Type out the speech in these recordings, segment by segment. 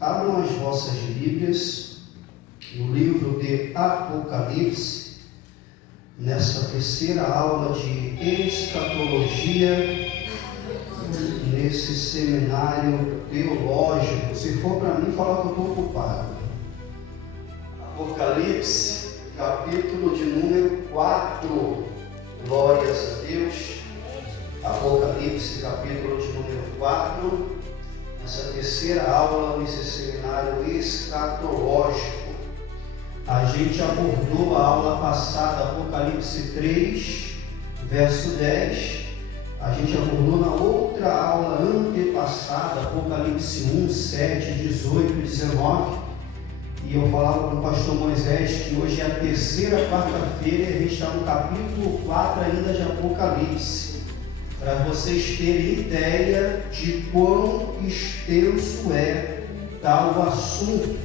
Abram as vossas Bíblias no livro de Apocalipse, nesta terceira aula de escatologia, nesse seminário teológico. Se for para mim, falar que eu estou ocupado. Apocalipse, capítulo de número 4. Glórias a Deus. Apocalipse, capítulo de número 4. Nessa terceira aula, nesse seminário escatológico. A gente abordou a aula passada, Apocalipse 3, verso 10. A gente abordou na outra aula antepassada, Apocalipse 1, 7, 18 e 19. E eu falava com o pastor Moisés que hoje é a terceira quarta-feira e a gente está no capítulo 4 ainda de Apocalipse. Para vocês terem ideia de quão extenso é tal assunto.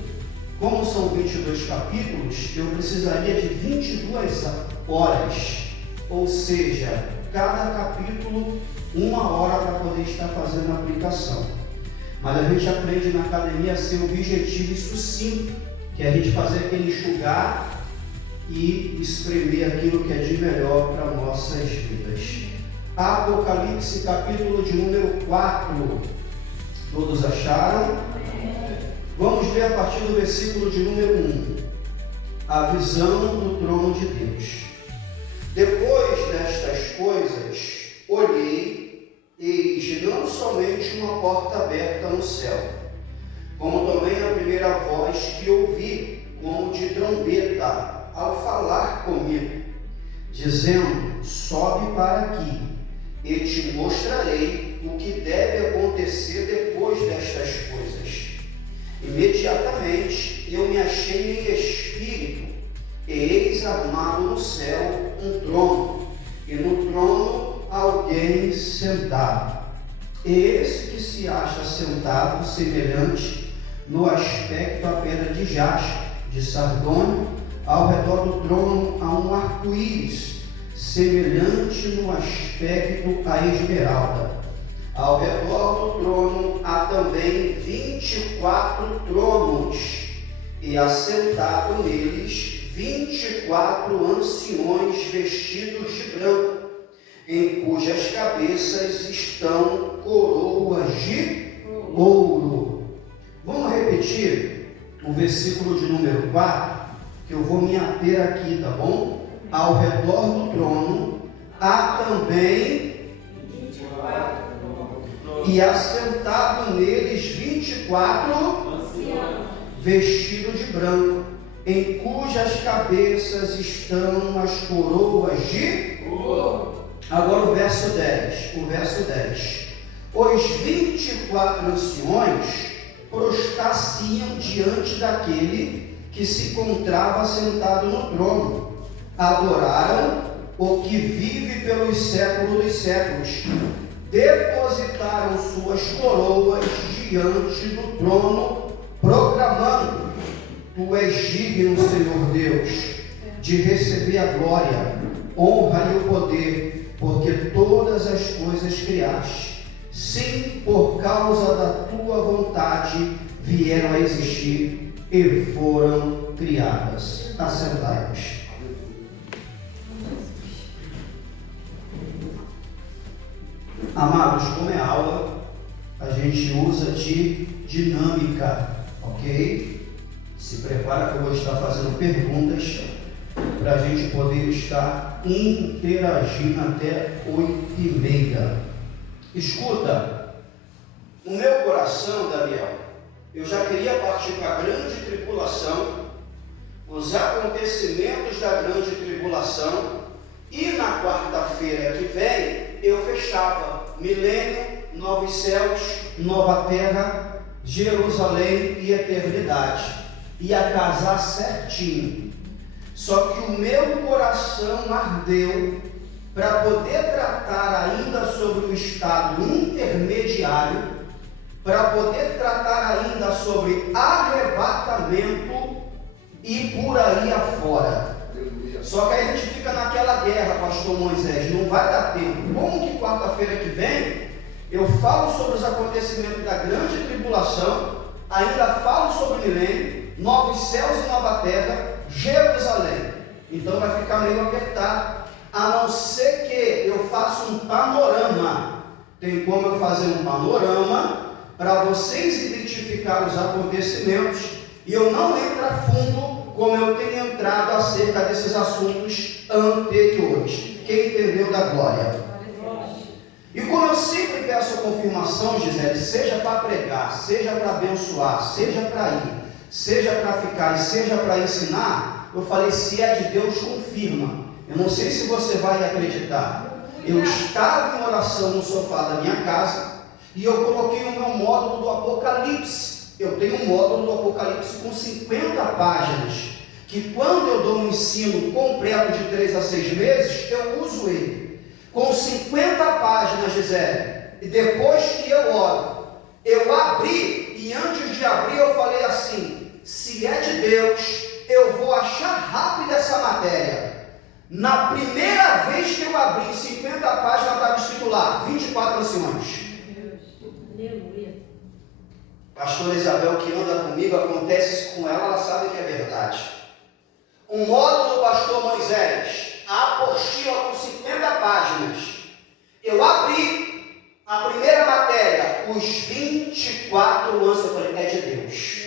Como são 22 capítulos, eu precisaria de 22 horas, ou seja, cada capítulo 1 hora para poder estar fazendo a aplicação. Mas a gente aprende na academia a ser objetivo e sucinto, que é a gente fazer aquele enxugar e espremer aquilo que é de melhor para nossas vidas. Apocalipse, capítulo de número 4. Todos acharam? Vamos ler a partir do versículo de número 1. A visão do trono de Deus. Depois destas coisas, olhei, eis não somente uma porta aberta no céu, como também a primeira voz que ouvi, como de trombeta, ao falar comigo, dizendo: sobe para aqui, e te mostrarei o que deve acontecer depois destas coisas. Imediatamente eu me achei em espírito, e eis armado no céu um trono, e no trono alguém sentado. E esse que se acha sentado, semelhante no aspecto à pedra de jaspe, de sardônio, ao redor do trono há um arco-íris, semelhante no aspecto à esmeralda. Ao redor do trono há também 24 tronos, e assentado neles 24 anciões vestidos de branco, em cujas cabeças estão coroas de ouro. Vamos repetir o versículo de número 4, que eu vou me ater aqui, tá bom? Ao redor do trono há também 24 e assentado neles 24 anciãos vestidos de branco, em cujas cabeças estão as coroas de ouro. Agora o verso 10. Os 24 anciões prostar-se-iam diante daquele que se encontrava sentado no trono. Adoraram o que vive pelos séculos dos séculos. Depositaram suas coroas diante do trono, proclamando: Tu és digno, Senhor Deus, de receber a glória, honra e o poder, porque todas as coisas criaste. Sim, por causa da tua vontade vieram a existir e foram criadas. Assentai-vos. Amados, como é aula, a gente usa de dinâmica, ok? Se prepara que eu vou estar fazendo perguntas para a gente poder estar interagindo até 8h30. Escuta, no meu coração, Daniel, eu já queria partir para a grande tribulação, os acontecimentos da grande tribulação, e na quarta-feira que vem eu fechava milênio, novos céus, nova terra, Jerusalém e eternidade. Ia casar certinho. Só que o meu coração ardeu para poder tratar ainda sobre o estado intermediário, para poder tratar ainda sobre arrebatamento e por aí afora. Só que aí a gente fica naquela guerra, pastor Moisés, não vai dar tempo. Como que quarta-feira que vem eu falo sobre os acontecimentos da grande tribulação, ainda falo sobre milênio, novos céus e nova terra, Jerusalém. Então vai ficar meio apertado, a não ser que eu faça um panorama. Tem como eu fazer um panorama para vocês identificar os acontecimentos, e eu não entro a fundo como eu tenho entrado acerca desses assuntos anteriores. Quem entendeu da glória? E como eu sempre peço a confirmação, Gisele, seja para pregar, seja para abençoar, seja para ir, seja para ficar e seja para ensinar, eu falei, se é de Deus, confirma. Eu não sei se você vai acreditar. Eu estava em oração no sofá da minha casa e eu coloquei o meu módulo do Apocalipse. Eu tenho um módulo do Apocalipse com 50 páginas, que quando eu dou um ensino completo de 3 a 6 meses, eu uso ele. Com 50 páginas, Gisele, e depois que eu oro, eu abri, e antes de abrir eu falei assim, se é de Deus, eu vou achar rápido essa matéria. Na primeira vez que eu abri 50 páginas, estava escrito lá, 24 anciões. Pastora Isabel, que anda comigo, acontece isso com ela sabe que é verdade. Um módulo do pastor Moisés, a apostila com 50 páginas. Eu abri a primeira matéria, os 24 anos, eu falei, é de Deus.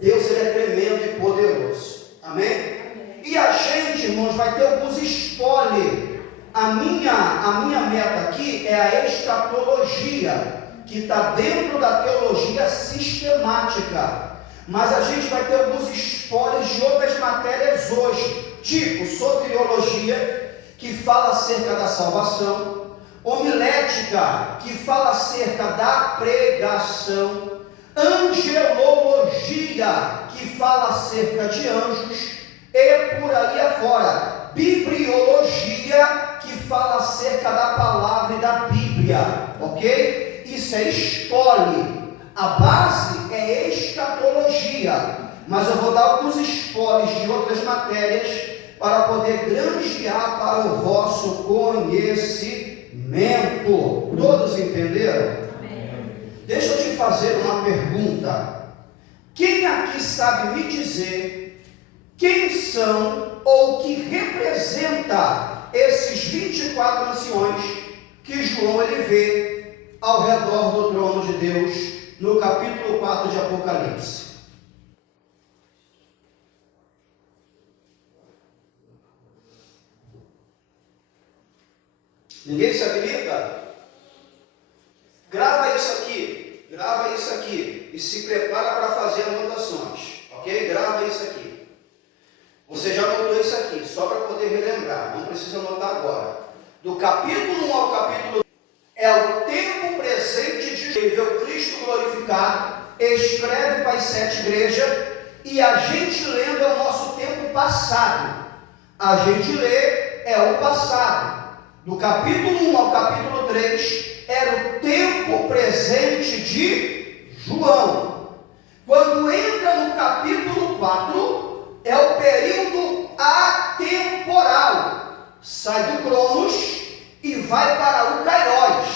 Deus, ele é tremendo e poderoso. Amém? E a gente, irmãos, vai ter alguns spoilers. A minha meta aqui é a escatologia, que está dentro da teologia sistemática. Mas a gente vai ter alguns spoilers de outras matérias hoje, tipo soteriologia, que fala acerca da salvação, homilética, que fala acerca da pregação, angelologia, que fala acerca de anjos, e por aí afora, bibliologia, que fala acerca da palavra e da Bíblia, ok? Isso é spoiler. A base é escatologia, mas eu vou dar alguns spoilers de outras matérias para poder granjear para o vosso conhecimento. Todos entenderam? Amém. Deixa eu te fazer uma pergunta. Quem aqui sabe me dizer quem são ou que representa esses 24 anciões que João ele vê ao redor do trono de Deus no capítulo 4 de Apocalipse? Ninguém se habilita? Grava isso aqui e se prepara para fazer anotações, ok? Grava isso aqui. Você já anotou isso aqui, só para poder relembrar, não precisa anotar agora. Do capítulo 1 ao capítulo 2, é o tempo presente de ver o Cristo glorificado, escreve para as 7 igrejas, e a gente lendo é o nosso tempo passado. A gente lê é o passado. Do capítulo 1 ao capítulo 3, era o tempo presente de João. Quando entra no capítulo 4, é o período atemporal. Sai do Cronos e vai para o Kairos.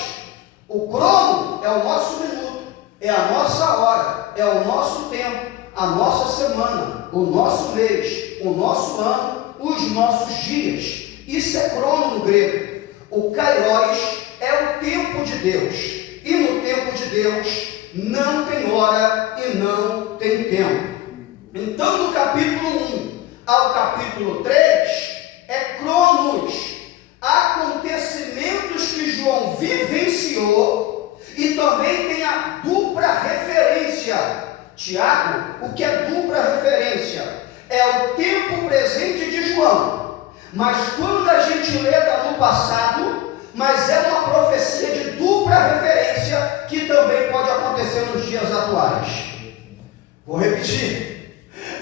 O crono é o nosso minuto, é a nossa hora, é o nosso tempo, a nossa semana, o nosso mês, o nosso ano, os nossos dias. Isso é crono no grego. O Kairos é o tempo de Deus. E no tempo de Deus não tem hora e não tem tempo. Então, do capítulo 1 ao capítulo 3 é cronos, acontecimentos que João vivenciou, e também tem a dupla referência. Tiago, o que é dupla referência? É o tempo presente de João, mas quando a gente lê está no passado, mas é uma profecia de dupla referência que também pode acontecer nos dias atuais. Vou repetir.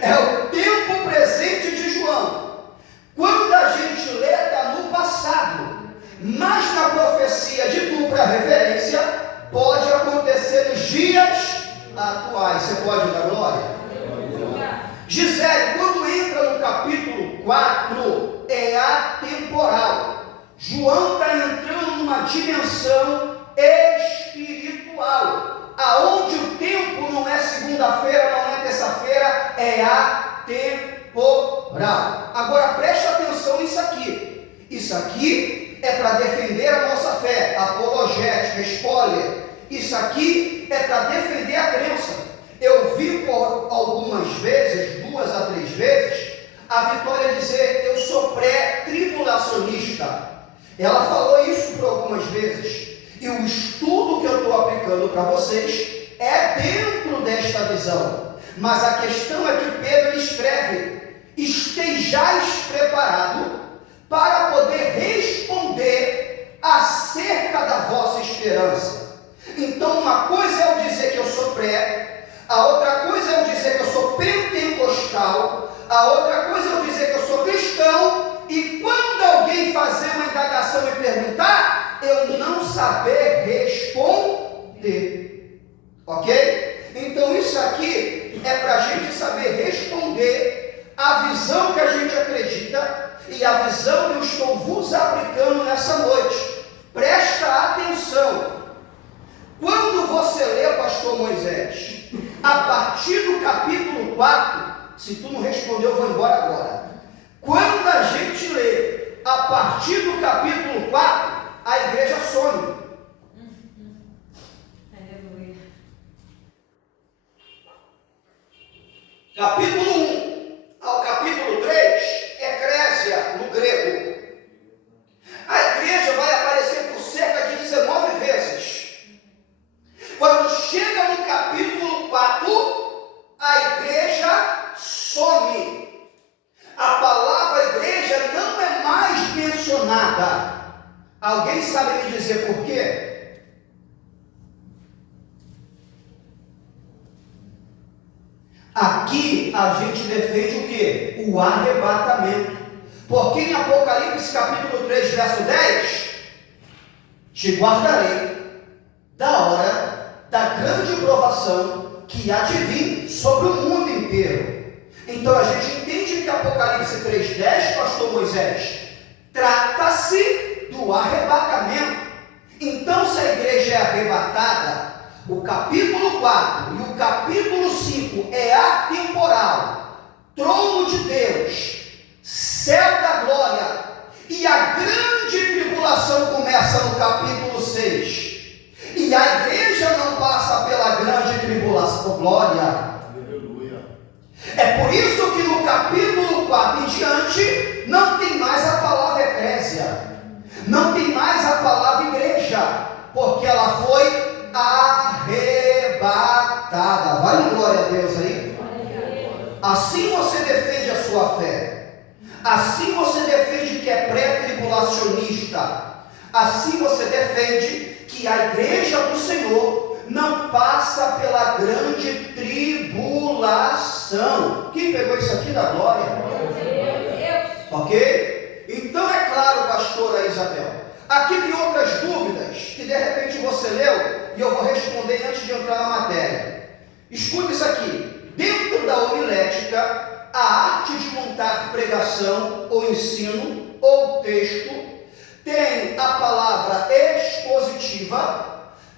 É o tempo presente de João. Quando a gente lê está no passado, mas na profecia de dupla referência pode acontecer nos dias atuais. Você pode dar glória? Gisele, quando entra no capítulo 4, é atemporal. João está entrando numa dimensão espiritual, aonde o tempo não atemporal. Agora preste atenção nisso aqui. Isso aqui é para defender a nossa fé, apologética, spoiler. Isso aqui é para defender a crença. Eu vi por algumas vezes, 2 a 3 vezes, a Vitória dizer: eu sou pré-tribulacionista. Ela falou isso por algumas vezes. E o estudo que eu estou aplicando para vocês é dentro desta visão. Mas a questão é que Pedro escreve: estejais preparado para poder responder acerca da vossa esperança. Então, uma coisa é eu dizer que eu sou pré, a outra coisa é eu dizer que eu sou pentecostal, a outra coisa é eu dizer que eu sou cristão, e quando alguém fazer uma indagação e perguntar, eu não saber responder. Ok? Então, isso aqui é para a gente saber responder a visão que a gente acredita e a visão que eu estou vos aplicando nessa noite. Presta atenção. Quando você lê, pastor Moisés, a partir do capítulo 4, se tu não respondeu, eu vou embora agora. Quando a gente lê a partir do capítulo 4, a igreja some. Capítulo 1 ao capítulo 3, eclésia no grego. A igreja vai aparecer por cerca de 19 vezes. Quando chega no capítulo 4, a igreja some. A palavra igreja não é mais mencionada. Alguém sabe me dizer por quê? Aqui a gente defende o quê? O arrebatamento. Porque em Apocalipse capítulo 3, verso 10, te guardarei da hora da grande provação que há de vir sobre o mundo inteiro. Então a gente entende que Apocalipse 3:10, pastor Moisés, trata-se do arrebatamento. Então, se a igreja é arrebatada, o capítulo 4 e o capítulo 5 é atemporal. Trono de Deus, céu da glória, e a grande tribulação começa no capítulo 6. E a igreja não passa pela grande tribulação. Glória. Aleluia. É por isso que no capítulo 4 em diante não tem mais a palavra eclésia, não tem mais a palavra igreja, porque ela foi arrebatada. Vale glória a Deus aí? Assim você defende a sua fé, assim você defende que é pré-tribulacionista, assim você defende que a igreja do Senhor não passa pela grande tribulação. Quem pegou isso aqui da glória? Ok? Então é claro, pastora Isabel, aqui tem outras dúvidas que de repente você leu e eu vou responder antes de entrar na matéria. Escuta isso aqui. Dentro da homilética, a arte de montar pregação ou ensino ou texto, tem a palavra expositiva,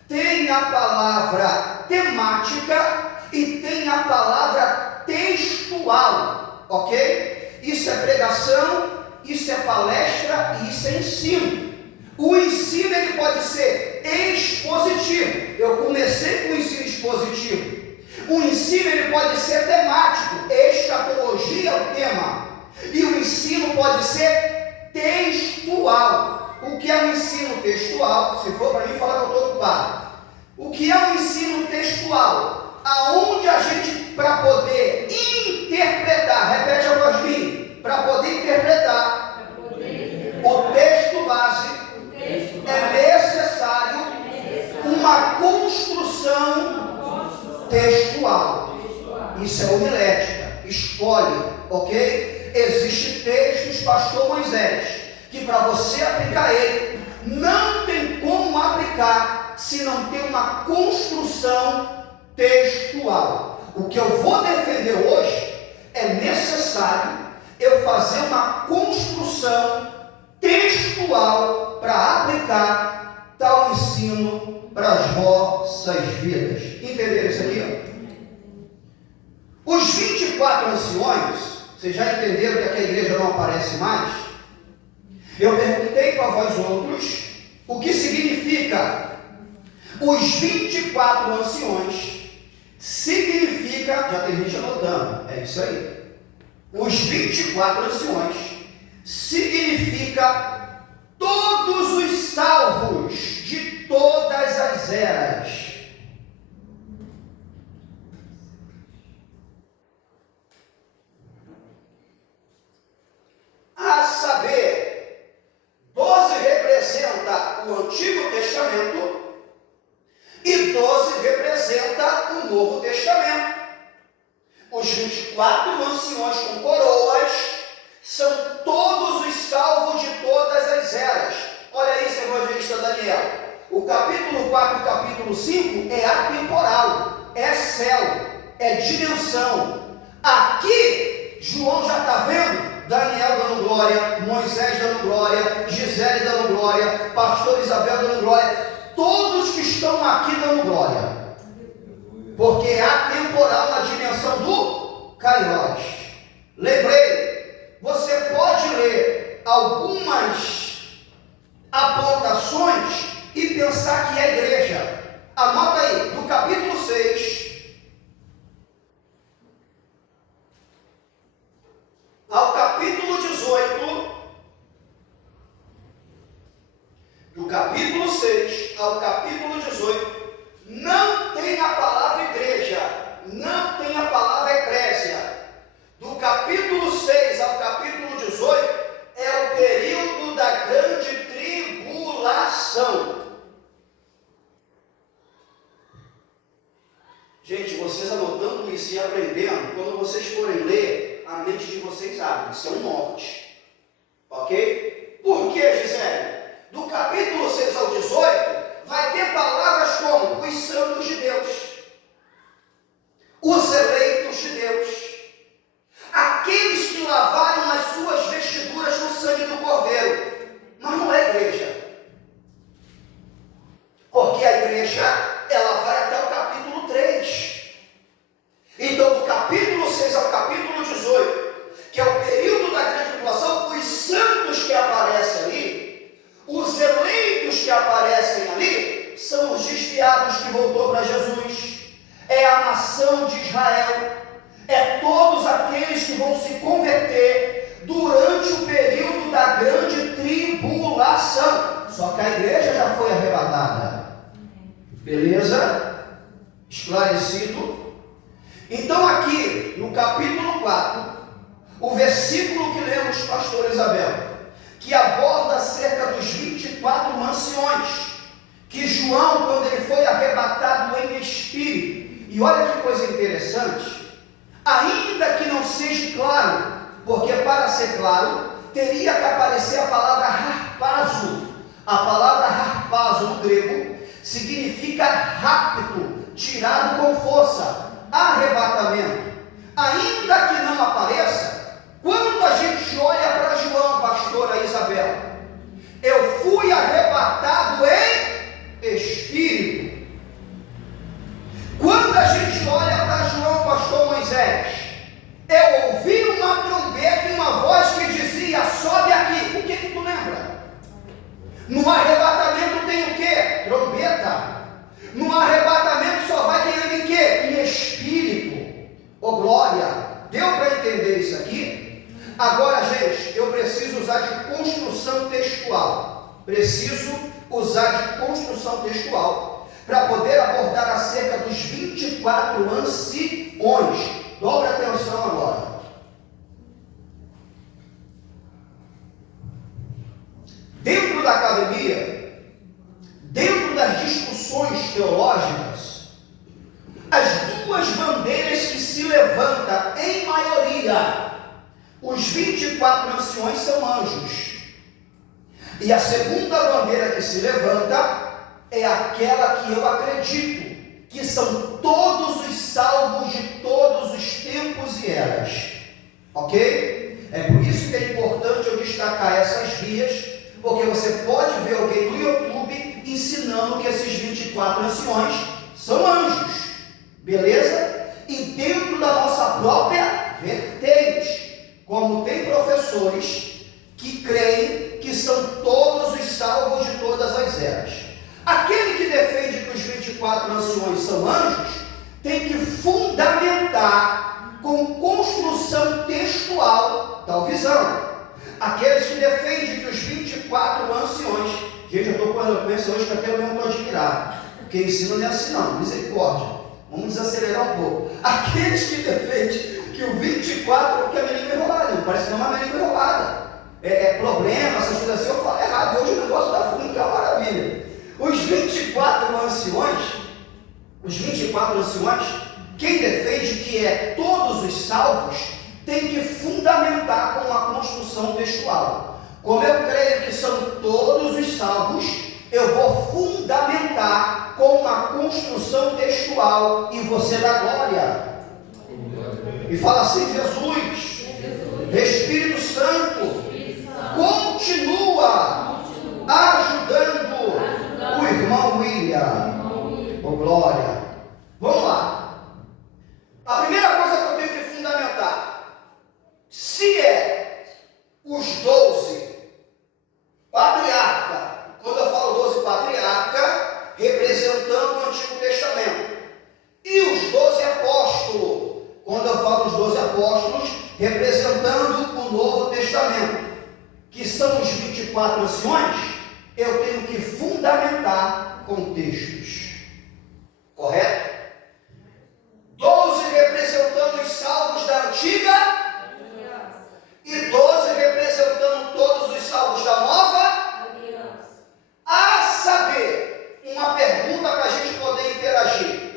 tem a palavra temática e tem a palavra textual, ok? Isso é pregação, isso é palestra e isso é ensino. O ensino ele pode ser expositivo. Eu comecei com o ensino expositivo. O ensino ele pode ser temático, escatologia é o tema. E o ensino pode ser textual. O que é um ensino textual? Se for para mim falar que eu estou ocupado. O que é um ensino textual? Aonde a gente, para poder interpretar, repete a voz minha, para poder interpretar o texto base, é necessário uma construção textual. Isso é homilética, escolhe, ok? Existem textos, pastor Moisés, que para você aplicar ele, não tem como aplicar se não tem uma construção textual. O que eu vou defender hoje é necessário eu fazer uma construção textual para aplicar tal ensino para as vossas vidas. Entenderam isso aqui? Os 24 24 anciões, vocês já entenderam que aqui a igreja não aparece mais? Eu perguntei para vós outros o que significa os 24 anciões. Significa, já tem gente anotando, é isso aí. Os 24 anciões significa todos os salvos de todas as eras. A saber, 12 representa o Antigo Testamento e 12 representa o Novo Testamento. Os 24 anciões com coroas são todos os salvos de todas as eras. Olha aí, evangelista Daniel. O capítulo 4 e o capítulo 5 é atemporal, é céu, é dimensão. Aqui, João já está vendo Daniel dando glória, Moisés dando glória, Gisele dando glória, pastor Isabel dando glória. Todos que estão aqui dando glória. Porque é atemporal na dimensão do Kairos. Lembrei, você pode ler algumas apontações e pensar que é igreja. Anota aí, do capítulo 6 ao capítulo 18, do capítulo 6 ao capítulo 18, não tem a palavra igreja, não tem a palavra eclésia. Do capítulo 6 ao capítulo 18 é o período da grande tribulação. Gente, vocês anotando isso e aprendendo, quando vocês forem ler, a mente de vocês abre. Isso é um norte. Ok? Por que, Gisele? Do capítulo 6 ao 18, vai ter palavras como os santos de Deus, os eleitos de Deus, aqueles que lavaram as suas vestiduras no sangue do Cordeiro. Mas não é igreja. Porque a igreja, ela vai até o capítulo 3. Então, do capítulo 6 ao capítulo 18, que é o período da grande tribulação, os santos que aparecem ali, os eleitos que aparecem ali, são os desviados que voltou para Jesus, é a nação de Israel, é todos aqueles que vão se converter durante o período da grande tribulação. Só que a igreja já foi arrebatada. Beleza? Esclarecido? Então aqui, no capítulo 4, o versículo que lemos, pastor Isabel, que aborda acerca dos 24 anciões, que João, quando ele foi arrebatado em espírito, e olha que coisa interessante, ainda que não seja claro, porque para ser claro, teria que aparecer a palavra harpazo. A palavra harpazo no grego significa rápido, tirado com força, arrebatamento. Ainda que não apareça, quando a gente olha para João, pastora Isabel, eu fui arrebatado em espírito. Quando a gente olha para João, pastor Moisés, eu ouvi uma trombeta e uma voz que dizia, sobe aqui. O que que tu lembra? No arrebatamento tem o quê? Trombeta. No arrebatamento só vai quem anda em quê? Em espírito. Oh glória! Deu para entender isso aqui? Agora, gente, eu preciso usar de construção textual. Preciso usar de construção textual para poder abordar acerca dos 24 anciões. Dobre atenção agora. Dentro da academia, dentro das discussões teológicas, as duas bandeiras que se levantam em maioria, os 24 anciões são anjos. E a segunda bandeira que se levanta é aquela que eu acredito, que são todos os salvos de todos os tempos e eras. Ok? É por isso que é importante eu destacar essas vias, porque você pode ver alguém no YouTube ensinando que esses 24 anciões são anjos. Beleza? E dentro da nossa própria construção textual tal visão. Aqueles que defendem que os 24 anciões, gente, eu estou com eloquência hoje que até eu mesmo estou admirado, porque ensino não é assim não, misericórdia, vamos desacelerar um pouco. Aqueles que defendem que o 24, porque a minha língua é enrolada, não parece que não é uma língua enrolada, problema, essas coisas assim, eu falo errado, hoje o negócio da fome que é uma maravilha. Os 24 anciões, quem defende que é todos os salvos, tem que fundamentar com uma construção textual. Como eu creio que são todos os salvos, eu vou fundamentar com uma construção textual e você dá glória. E fala assim: Jesus, Espírito Santo, continua ajudando o irmão William. Oh, glória. Vamos lá. A primeira coisa que eu tenho que fundamentar, se é os 12 patriarcas, quando eu falo 12 patriarcas, representando o Antigo Testamento, e os 12 apóstolos, quando eu falo os 12 apóstolos, representando o Novo Testamento, que são os 24 anciões, eu tenho que fundamentar com textos, correto? 12 representando os salvos da antiga e 12 representando todos os salvos da nova aliança. A saber, uma pergunta para a gente poder interagir.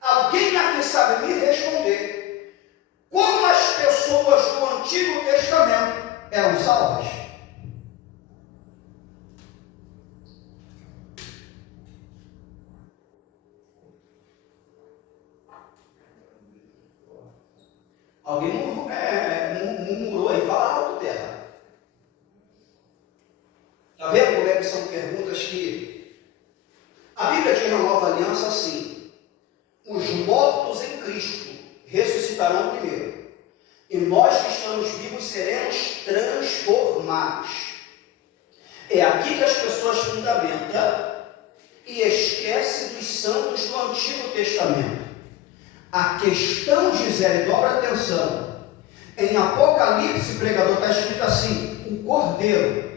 Alguém aqui sabe me responder como as pessoas do Antigo Testamento eram salvas? Alguém murmurou aí, fala alto, terra. Está vendo como é que são perguntas que a Bíblia diz na Nova Aliança assim: os mortos em Cristo ressuscitarão primeiro, e nós que estamos vivos seremos transformados. É aqui que as pessoas fundamentam e esquecem dos santos do Antigo Testamento. A questão, Gisele, dobra atenção. Em Apocalipse, pregador, está escrito assim: o cordeiro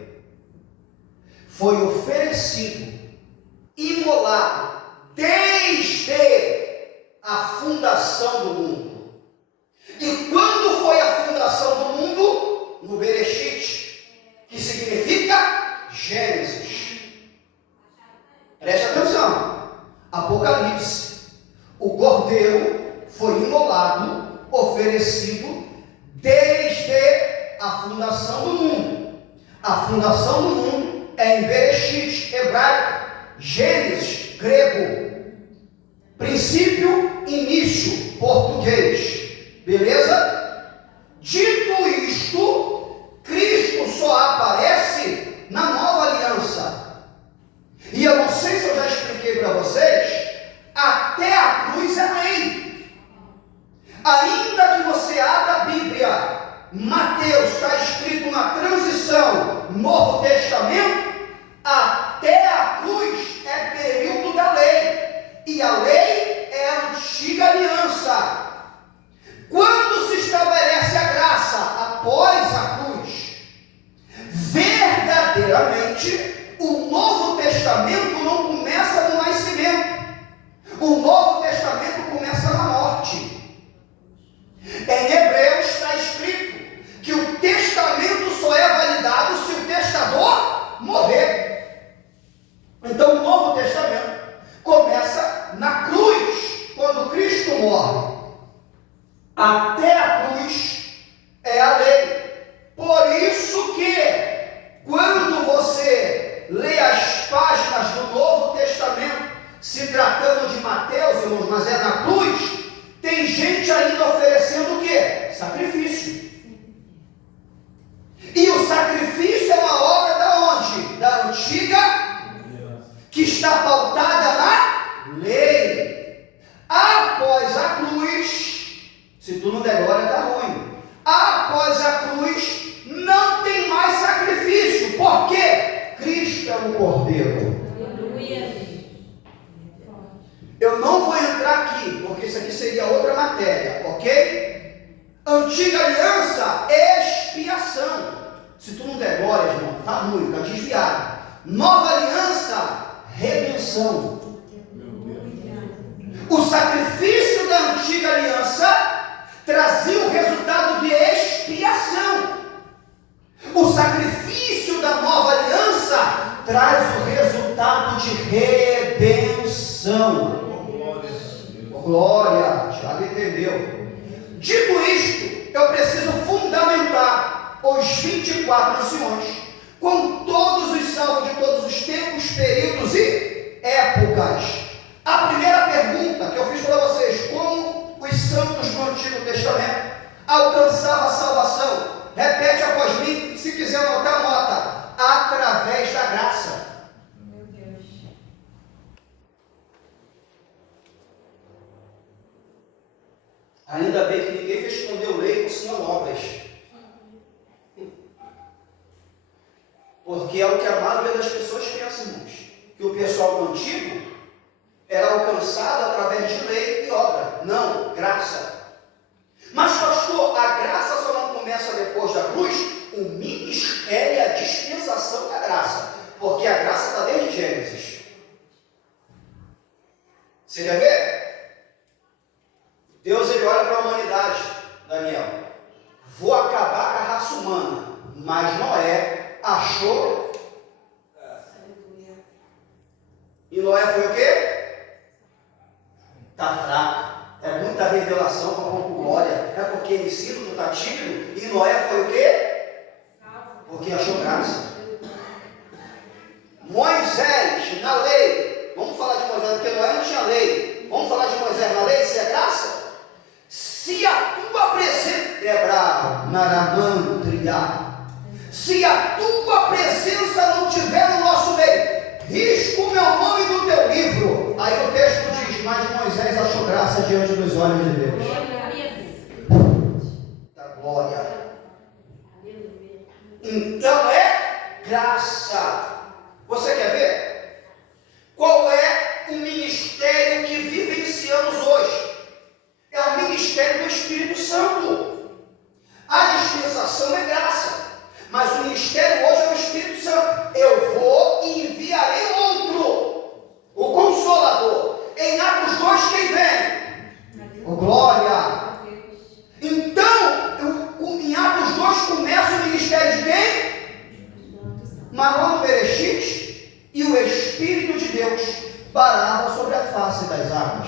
foi oferecido, imolado, desde a fundação do mundo. E quando foi a fundação do mundo? No Bereshit, que significa Gênesis. Preste atenção. Apocalipse, o cordeiro foi imolado, oferecido desde a fundação do mundo. A fundação do mundo é em Bereshit, hebraico, Gênesis, grego, princípio, início, português, beleza? Dito isto, Cristo só aparece na nova aliança. E eu não sei se eu já expliquei para vocês, até a cruz é lei. Ainda que você abra a Bíblia, Mateus, está escrito na transição, Novo Testamento, até a cruz é período da lei. E a lei é a antiga aliança. Quando se estabelece a graça após a cruz, verdadeiramente, o Novo Testamento não começa no nascimento. O Novo Testamento começa na morte. Em Hebreus está escrito que o testamento só é validado se o testador morrer. Então o Novo Testamento começa na cruz, quando Cristo morre. Até a cruz é a lei. Por isso que, quando você lê as páginas do Novo Testamento, se tratando de Mateus, irmãos, mas é na cruz, tem gente ainda oferecendo o quê? Sacrifício. E o sacrifício é uma obra da onde? Da antiga, que está pautada na lei. Após a cruz, se tu não der glória, dá ruim. Após a cruz, não tem mais sacrifício. Por quê? Cristo é o Cordeiro. Eu não vou entrar aqui, porque isso aqui seria outra matéria, ok? Antiga aliança, expiação. Se tu não der glória, irmão, tá ruim, tá desviado. Nova aliança, redenção. O sacrifício da antiga aliança trazia o resultado de expiação. O sacrifício da nova aliança traz o resultado de redenção. Glória, Tiago entendeu. Dito isto, eu preciso fundamentar os 24 anciões com todos os salvos de todos os tempos, períodos e épocas. A primeira pergunta que eu fiz para vocês: como os santos do Antigo Testamento alcançavam a salvação? Repete após mim, se quiser anotar, anota. Através da graça. Meu Deus. Ainda bem que ninguém respondeu lei por sinal obras. Porque é o que a maioria das pessoas pensa, irmãos. Que o pessoal do antigo era alcançado através de lei e obra. Não, graça. Mas, pastor, a graça só não começa depois da cruz. O ministério e a dispensação da graça. Porque a graça está desde Gênesis. Você quer ver? Deus, ele olha para a humanidade, Daniel. Vou acabar com a raça humana. Mas Noé achou. E Noé foi o quê? Está fraco. É muita revelação para pouco glória. É porque ensino tu está tímido. E Noé foi o quê? Porque achou graça. Moisés, na lei. Vamos falar de Moisés, porque Noé não tinha lei. Vamos falar de Moisés na lei, se é graça? Se a tua presença, se a tua presença não tiver no nosso meio, risca o meu nome do teu livro. Aí o texto diz: mas Moisés achou graça diante dos olhos de Deus. Da glória. Então é graça. Você quer ver? Qual é o ministério que vivenciamos hoje? É o ministério do Espírito Santo. A dispensação é graça, mas o ministério hoje é o Espírito Santo. Eu vou e enviarei outro, o Consolador. Em Atos 2, quem vem? O glória. Então, em Atos 2 começa o ministério de quem? Mas lá no Bereshit, e o Espírito de Deus parava sobre a face das águas.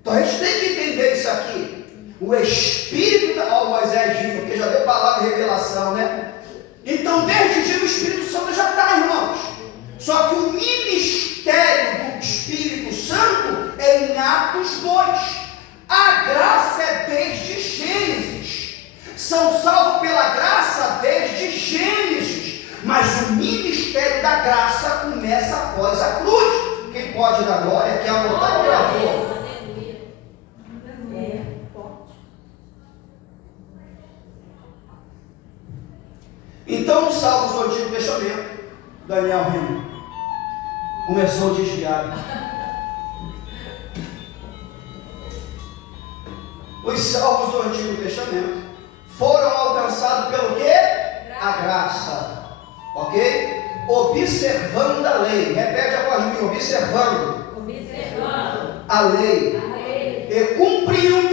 Então a gente tem que entender isso aqui. O Espírito da Moisés vindo, porque já deu palavra de revelação, né? Então, desde o dia o Espírito Santo já está, irmãos. Só que o ministério do Espírito Santo é em Atos 2. A graça é desde Gênesis. São salvos pela graça desde Gênesis. Mas o ministério da graça começa após a cruz. Quem pode dar glória, quer anotar o gravou. Então, os salvos do Antigo Testamento, Daniel rindo, começou desviado. Os salvos do Antigo Testamento foram alcançados pelo quê? A graça. Ok? Observando a lei. Repete após mim: observando a lei. E cumprindo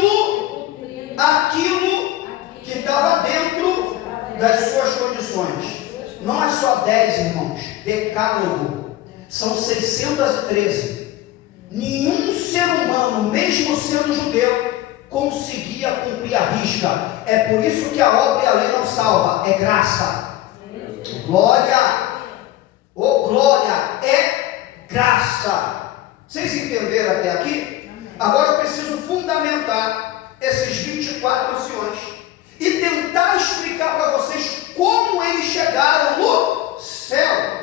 aquilo que estava dentro das suas condições. Não é só 10, irmãos. Decálogo. São 613. Nenhum ser humano, mesmo sendo judeu, conseguia cumprir a risca. É por isso que a obra e a lei não salva. É graça. Glória. Oh, glória. É graça. Vocês entenderam até aqui? Agora eu preciso fundamentar esses 24 anciões e tentar explicar para vocês como eles chegaram no céu,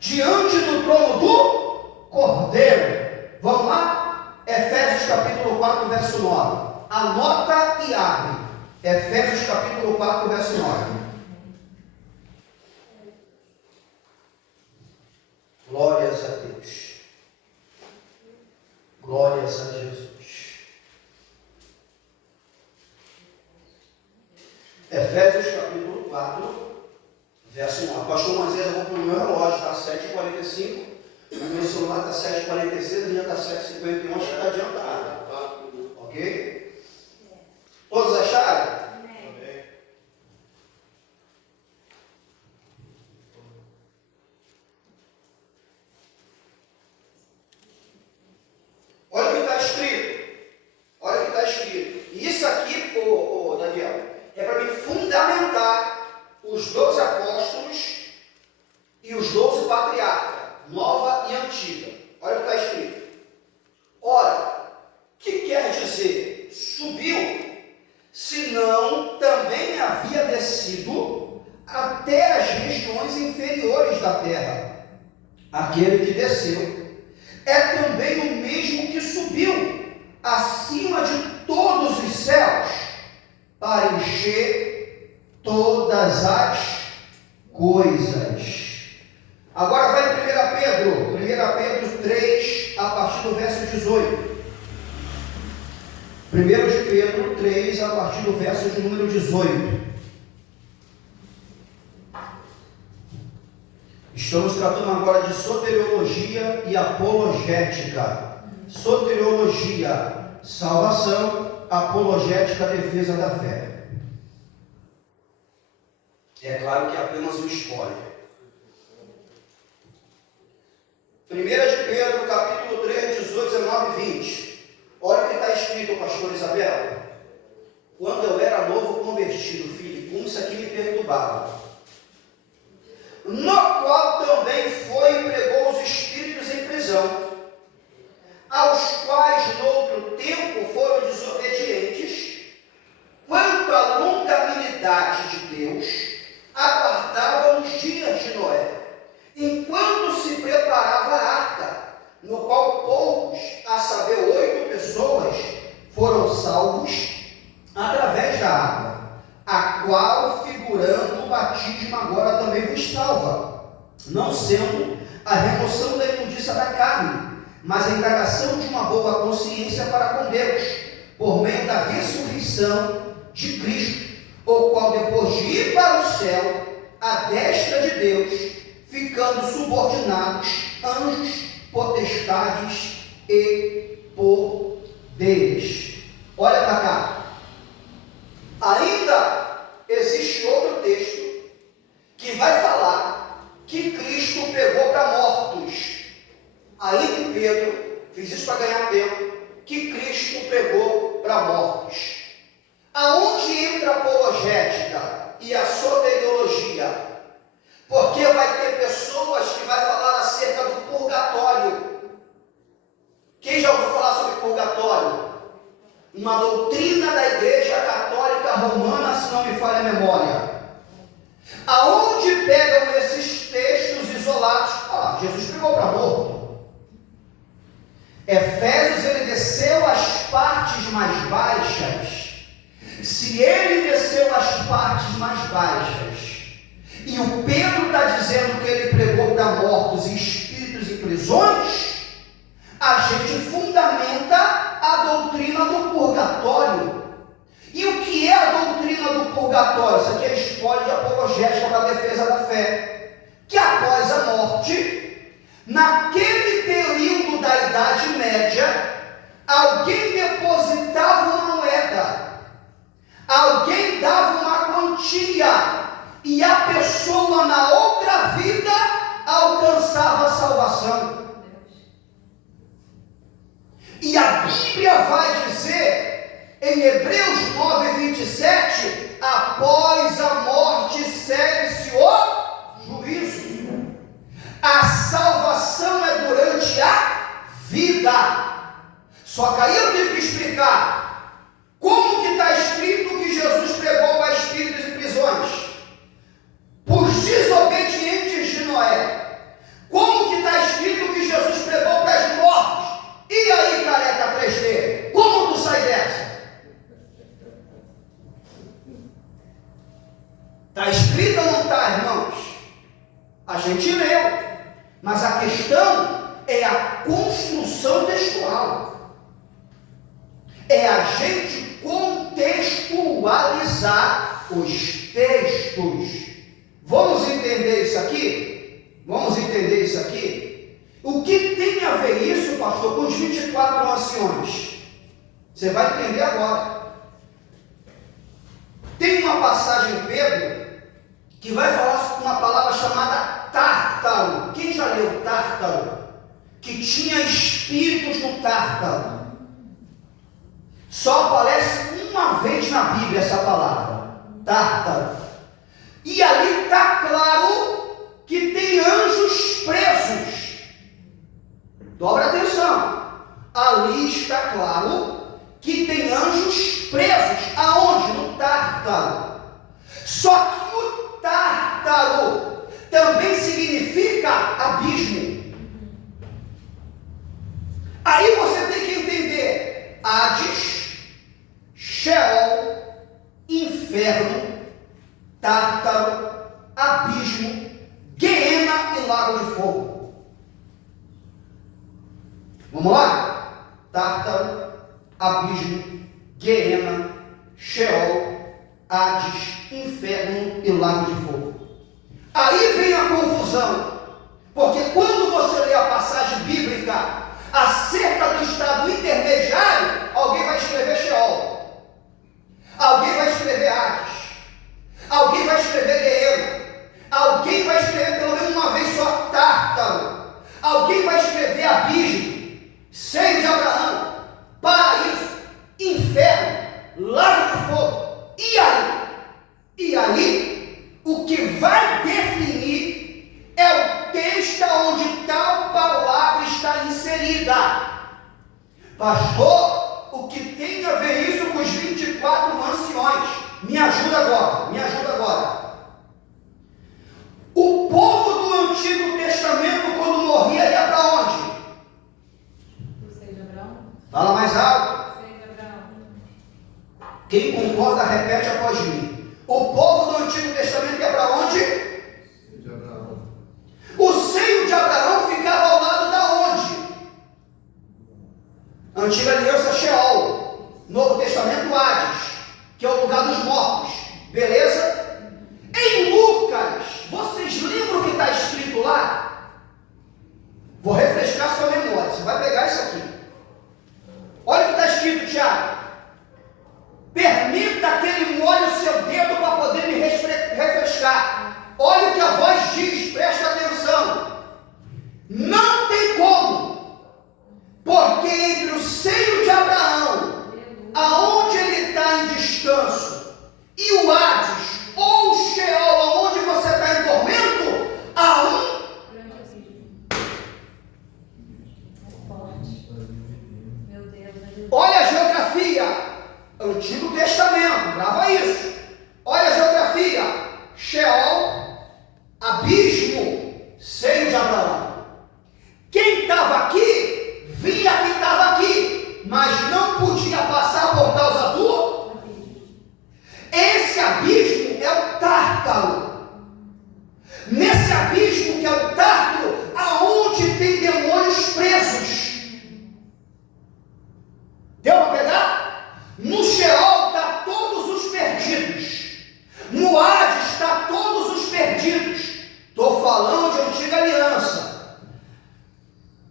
diante do trono do Cordeiro. Vamos lá? Efésios capítulo 4, verso 9. Anota e abre. Efésios capítulo 4, verso 9. Glórias a Deus. Glórias a Jesus. Efésios capítulo 4, verso 1. Pastor Moisés, eu vou para o meu relógio, está 7h45. O meu celular está 7h46, ele já está 7h51, acho que está adiantado. Ok? Todos acharam? Amém. Olha o que está escrito. Olha o que está escrito. Isso aqui, Daniel, é para me fundamentar os 12 apóstolos e os 12 patriarcas, nova e antiga. Olha o que está escrito. Ora, o que quer dizer subiu, senão também havia descido até as regiões inferiores da terra. Aquele que desceu é também o mesmo que subiu acima de todos os céus para encher todas as coisas. Agora vai em 1 Pedro 3, a partir do verso 18. 1 de Pedro 3, a partir do verso de número 18. Estamos tratando agora de soteriologia e apologética. Soteriologia, salvação; apologética, defesa da fé. É claro que é apenas um spoiler. 1 de Pedro, capítulo 3, 18, 19 e 20. Olha o que está escrito, pastor Isabel. Quando eu era novo convertido, filho, isso aqui me perturbava. No qual também foi e pregou os espíritos em prisão, aos quais no outro tempo foram desobedientes, quanto à longanimidade de Deus, aguardavam os dias de Noé, enquanto se preparava a arca, no qual poucos, a saber 8 pessoas, foram salvos através da água, a qual, figurando o batismo, agora também vos salva, não sendo a remoção da imundícia da carne, mas a indagação de uma boa consciência para com Deus, por meio da ressurreição de Cristo, o qual, depois de ir para o céu, à destra de Deus, ficando subordinados anjos, potestades e poderes. Olha para cá. Ainda existe outro texto que vai falar que Cristo pregou para mortos. Ainda em Pedro, fiz isso para ganhar tempo, que Cristo pregou para mortos. Aonde entra a apologética e a soteriologia? Porque vai ter pessoas que vai falar acerca do purgatório. Quem já ouviu falar sobre purgatório? Uma doutrina da Igreja Católica Romana, se não me falha a memória. Aonde pegam esses textos isolados? Jesus pregou para morto. Efésios, ele desceu às partes mais baixas. Se ele desceu às partes mais baixas, e o Pedro está dizendo que ele pregou para mortos e espíritos em prisões, a gente fundamenta a doutrina do purgatório. E o que é a doutrina do purgatório? Isso aqui é spoiler de apologética para a defesa da fé. Que após a morte, naquele período da Idade Média, alguém depositava uma moeda, alguém dava uma quantia, e a pessoa na outra vida alcançava a salvação. E a Bíblia vai dizer, em Hebreus 9, 27, após a morte segue-se o juízo. A salvação é durante a vida. Só que aí eu tenho que explicar como que está escrito que Jesus pregou para espíritos e prisões. Os desobedientes de Noé. Como que está escrito que Jesus pregou para os mortos? E aí, careca 3D? Como tu sai dessa? Está escrito ou não está, irmãos? A gente leu. Mas a questão é a construção textual. É a gente contextualizar os textos. Vamos entender isso aqui? Vamos entender isso aqui? O que tem a ver isso, pastor, com os 24 anciões? Você vai entender agora. Tem uma passagem em Pedro que vai falar uma palavra chamada Tártaro. Quem já leu Tártaro? Que tinha espíritos no Tártaro. Só aparece uma vez na Bíblia essa palavra, Tártaro. E ali está claro que tem anjos presos. Dobra atenção. Ali está claro que tem anjos presos. Aonde? No Tártaro. Só que o Tártaro também significa abismo. Aí você tem que entender Hades, Sheol, inferno, Tártaro, abismo, Guiena e lago de fogo. Vamos lá? Tártaro, abismo, Guiena, Sheol, Hades, inferno e lago de fogo. Aí vem a confusão, porque quando você lê a passagem bíblica acerca do estado intermediário, alguém vai escrever Sheol, alguém vai escrever Hades, alguém vai escrever Guiena, alguém vai escrever pelo menos uma vez só Tártaro, alguém vai escrever abismo, seio de Abraão, paraíso, inferno, lago de fogo. E aí, o que vai definir é o texto onde tal palavra está inserida. Pastor, o que tem a ver isso com os 24 anciões? Me ajuda agora. O povo do Antigo Testamento, quando morria, ia para onde? O seio de Abraão. Fala mais alto. O seio de Abraão. Quem concorda, repete após mim. O povo do Antigo Testamento ia para onde? De Abraão. O seio de Abraão ficava ao lado da onde? Antiga Aliança, Sheol. Novo Testamento, Hades, que é o lugar dos mortos. Beleza? Em Lucas, vocês lembram o que está escrito lá? Vou refrescar sua memória. Você vai pegar isso aqui. Olha o que está escrito, Tiago. Permita que ele molhe o seu dedo para poder me refrescar. Olha o que a voz diz, presta atenção. Não tem como, porque entre o seio de Abraão, aonde ele está em descanso, e o Hades, ou o Sheol, aonde você está em tormento, há um Grande abismo. É forte. Meu Deus, aleluia. Olha a geografia, Antigo Testamento, grava isso. Olha a geografia, Sheol, abismo, seio de Abraão. Quem estava aqui, via que estava aqui, mas não podia passar por causa do... Esse abismo é o Tártaro. Nesse abismo que é o Tártaro, aonde tem demônios presos. Deu para pegar? No Sheol está todos os perdidos. No Hades está todos os perdidos. Estou falando de antiga aliança.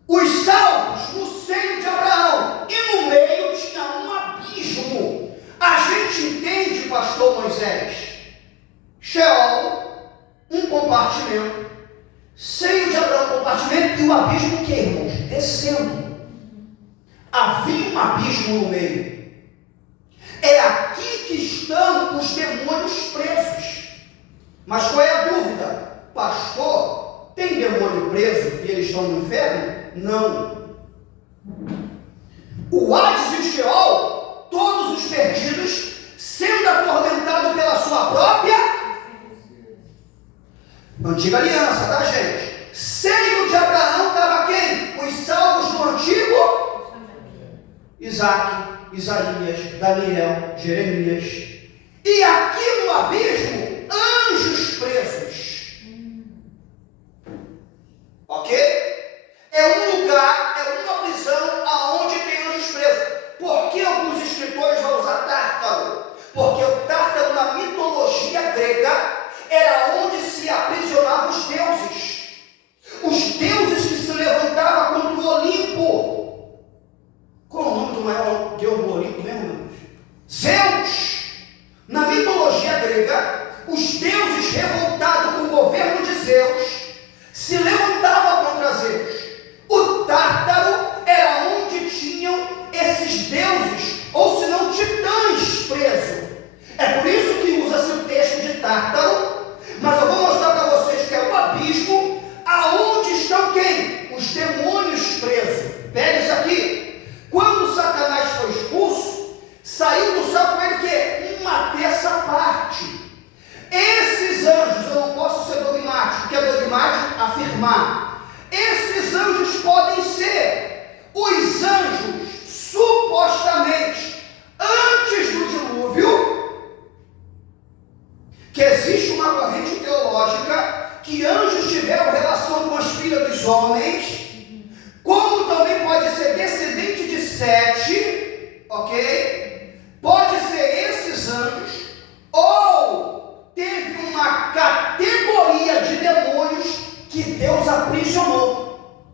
Os salvos no seio de Abraão. E no meio tinha um abismo. A gente entende, pastor Moisés, Sheol, um compartimento. Seio de Abraão, um compartimento. E o abismo que, irmãos? Descendo. Havia um abismo no meio. É aqui que estão os demônios presos. Mas qual é a dúvida? Pastor, tem demônio preso e eles estão no inferno? Não. O Hades e o Sheol, todos os perdidos, sendo atormentados pela sua própria antiga aliança, tá, gente? Seio de Abraão estava quem? Os salvos do Antigo? Isaac, Isaías, Daniel, Jeremias. E aqui no abismo, anjos presos. Ok? É um lugar, é uma prisão aonde tem anjos presos. Por que alguns escritores vão usar Tártaro? Porque o Tártaro na mitologia Zeus, na mitologia grega, os deuses revoltados com o governo de Zeus se levantavam contra Zeus. O Tártaro era onde tinham esses deuses, ou se não titãs presos. É por isso que usa-se o texto de Tártaro, mas eu vou mostrar para vocês que é o abismo, aonde estão quem? Os demônios presos. Pega isso aqui. Quando Satanás foi expulso, saiu do céu com ele o quê? Uma terça parte. Esses anjos, eu não posso ser dogmático, porque é dogmático afirmar. Esses anjos podem ser os anjos, supostamente, antes do dilúvio, que existe uma corrente teológica que anjos tiveram relação com as filhas dos homens, como também pode ser descendente de Sete, ok? Pode ser esses anjos, ou teve uma categoria de demônios que Deus aprisionou.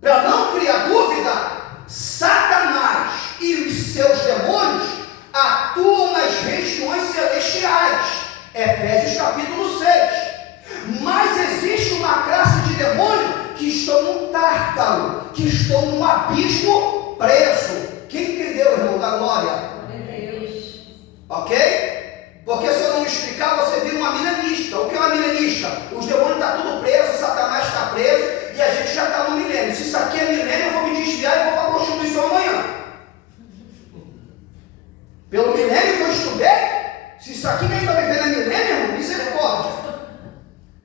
Para não criar dúvida, Satanás e os seus demônios atuam nas regiões celestiais. Efésios capítulo 6. Mas existe uma classe de demônio que estão num Tártaro, que estão num abismo preso. Quem entendeu, irmão da glória? Ok? Porque se eu não explicar, você vira uma milenista. O que é uma milenista? Os demônios estão tudo presos, Satanás está preso e a gente já está no milênio. Se isso aqui é milênio, eu vou me desviar e vou para a prostituição amanhã. Pelo milênio que eu estudei, se isso aqui nem vai viver na milênio, irmão, misericórdia.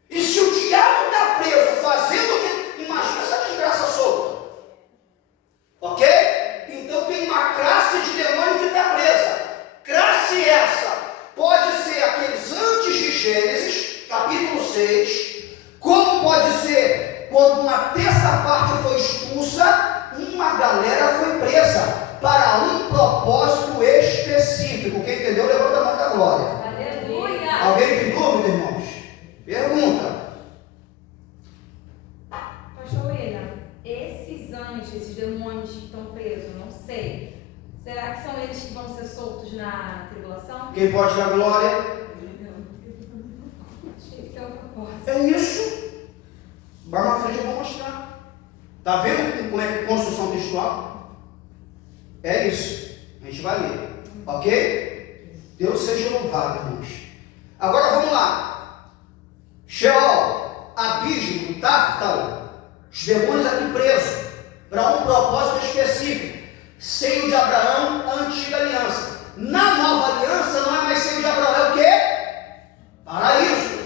E se o diabo está preso fazendo o que? Imagina essa desgraça solta. Ok? Então tem uma classe de demônio que está presa. Classe essa pode ser aqueles antes de Gênesis, capítulo 6, como pode ser quando uma terça parte foi expulsa, uma galera foi presa para um propósito específico. Quem entendeu, levanta a mão da glória. Aleluia. Alguém tem dúvida, irmãos? Pergunta. Pastor William, esses anjos, esses demônios que estão presos, não sei. Será que são eles que vão ser soltos na tribulação? Quem pode dar glória? Achei que tem outra coisa. É isso. Vai na frente, eu vou mostrar. Está vendo como é que é construção textual? É isso. A gente vai ler. Ok? Deus seja louvado, irmãos. Agora vamos lá. Sheol, abismo, Tártaro, os demônios aqui presos, para um propósito específico. Seio de Abraão, a antiga aliança. Na nova aliança não é mais seio de Abraão, é o quê? Paraíso.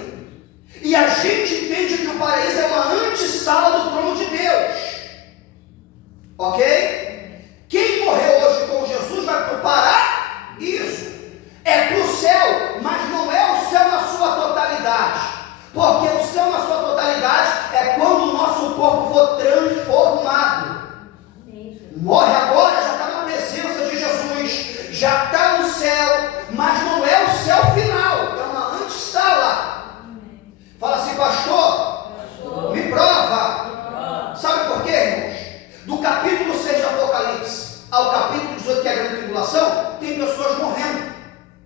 E a gente entende que o paraíso é uma antessala do trono de Deus. Ok? Quem morreu hoje com Jesus vai para o paraíso. É para o céu, mas não é o céu na sua totalidade. Porque o céu na sua totalidade é quando o nosso corpo for transformado. Morre agora, já está na presença de Jesus, já está no céu, mas não é o céu final, é uma antessala. Fala assim, pastor, me prova. Sabe por quê, irmãos? Do capítulo 6 de Apocalipse ao capítulo 18, que é a grande tribulação, tem pessoas morrendo.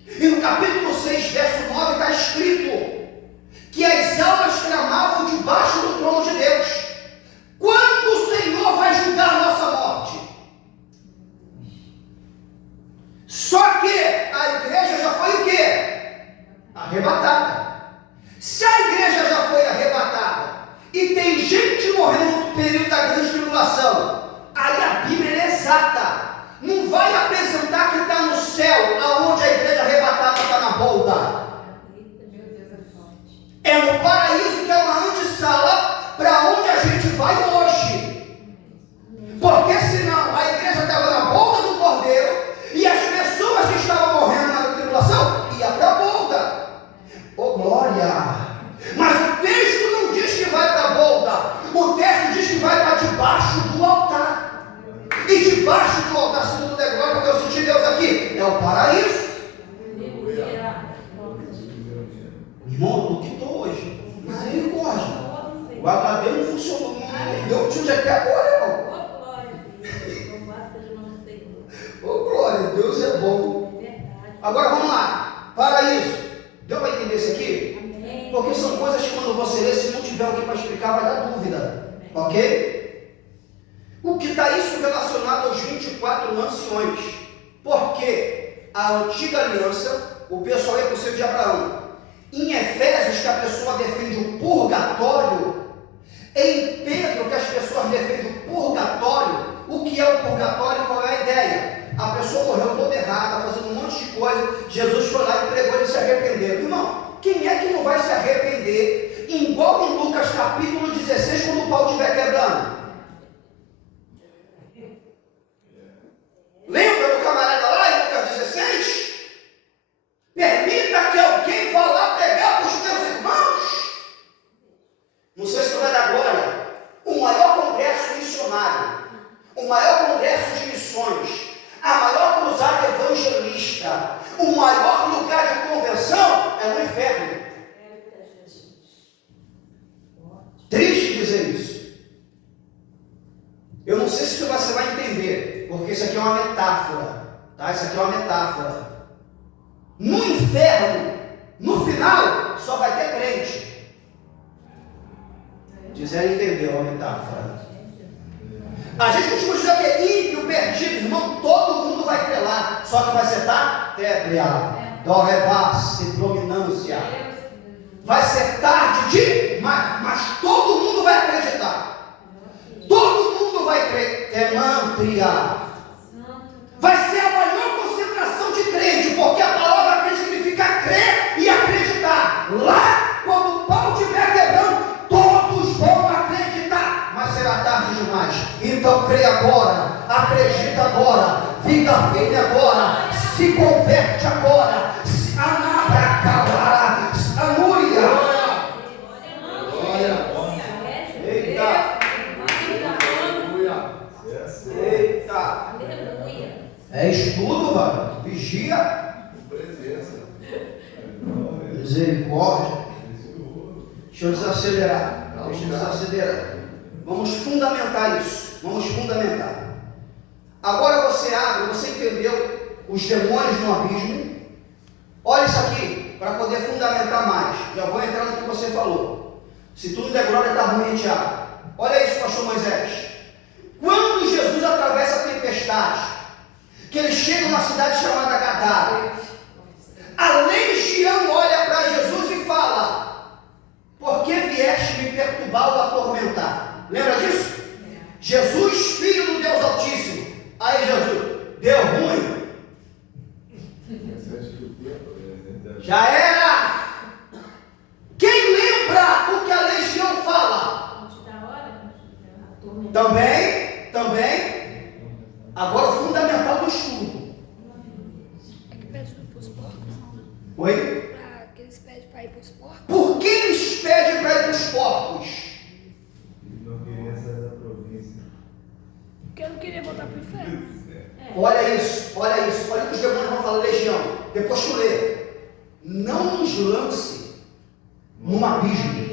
E no capítulo 6, verso 9, está escrito que as almas clamavam debaixo do trono de Deus. Quando o Senhor vai julgar a nossa morte? Só que a igreja já foi o quê? Arrebatada. Se a igreja já foi arrebatada e tem gente morrendo no período da grande tribulação, aí a Bíblia é exata. Não vai apresentar que está no céu, aonde a igreja arrebatada está na bolda. É no paraíso, que é uma antessala para onde a gente vai hoje. Porque senão a igreja estava na bolda do Cordeiro e as pessoas que estavam morrendo na tribulação iam para a bolda. Agora vamos lá. Paraíso. Deu para entender isso aqui? Amém. Porque são coisas que quando você lê, se não tiver alguém para explicar, vai dar dúvida. Ok? O que está isso relacionado aos 24 anciões? Porque a antiga aliança, o pessoal é conceito de Abraão. Em Efésios, que a pessoa defende o purgatório. Em Pedro, que as pessoas defendem o purgatório. O que é o purgatório? Qual é a ideia? A pessoa morreu toda errada, fazendo um monte de coisa. Jesus foi lá e pregou, ele se arrependeu. Irmão, quem é que não vai se arrepender? Igual em Lucas capítulo 16, quando o pau estiver quebrando. Lembra do camarada lá em Lucas 16? Permita que alguém vá lá pregar para os meus irmãos. Não sei se vai dar glória. O maior congresso missionário, o maior congresso de missões, a maior cruzada evangelista, o maior lugar de conversão é no inferno. Triste dizer isso. Eu não sei se você vai entender, porque isso aqui é uma metáfora, tá? Isso aqui é uma metáfora. No inferno, no final, só vai ter crente. Dizer entendeu a metáfora. A gente costuma dizer que é ímpio, perdido, irmão, todo mundo vai crer lá, só que vai ser tebria, dorrevasse, dominância. Vai ser tarde demais, mas todo mundo vai acreditar. Todo mundo vai crer. Emantria. Vai ser a maior concentração de crente, porque a palavra crente significa crer e acreditar. Lá, quando o pau estiver quebrando, todos vão acreditar, mas será tarde demais. Então crê agora, acredita agora, fica firme agora, se converte agora, se anabra calará, anúria. Eita. Eita. É estudo, velho. Vigia. Misericórdia. Deixa eu desacelerar. Vamos fundamentar isso. Vamos fundamentar. Agora você abre, você entendeu os demônios no abismo. Olha isso aqui, para poder fundamentar mais. Já vou entrar no que você falou. Se tudo der glória, está ruim, Tiago. Olha isso, pastor Moisés. Quando Jesus atravessa a tempestade, que eles chegam numa cidade chamada Gadara, a legião olha para Jesus e fala: por que vieste me perturbar ou atormentar? Lembra disso? Jesus, filho do Deus Altíssimo. Aí Jesus, deu ruim. Já era. Quem lembra o que a legião fala? Também. Agora o fundamental do estudo. É que pede para os porcos, não. Oi? Que eles pedem para ir para os porcos. Por que eles pedem para ir para os porcos? Não queria sair da província. Porque eu não queria voltar para o inferno. Olha isso. Olha o que os demônios vão falar, legião. Depois tu lê. Não nos lance num abismo.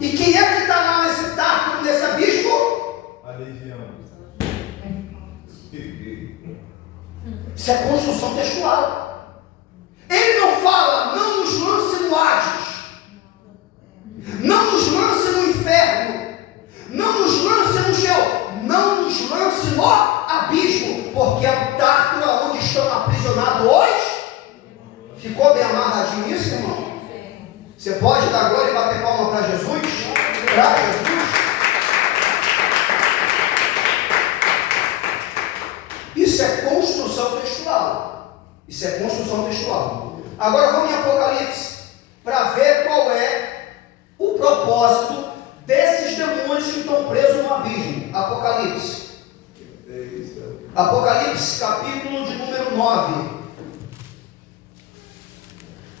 E quem é que está lá nesse tártaro, nesse abismo? A legião. Isso é construção textual. Ele não fala, não nos lance no Hades, não nos lance no inferno, não nos lance no Sheol, não nos lance no abismo, porque é o tártaro onde estão aprisionados hoje. Ficou bem amarradinho isso, irmão? Você pode dar glória e bater palma para Jesus? Para Jesus? Isso é construção textual. Agora vamos em Apocalipse para ver qual é o propósito desses demônios que estão presos no abismo. Apocalipse, capítulo de número 9.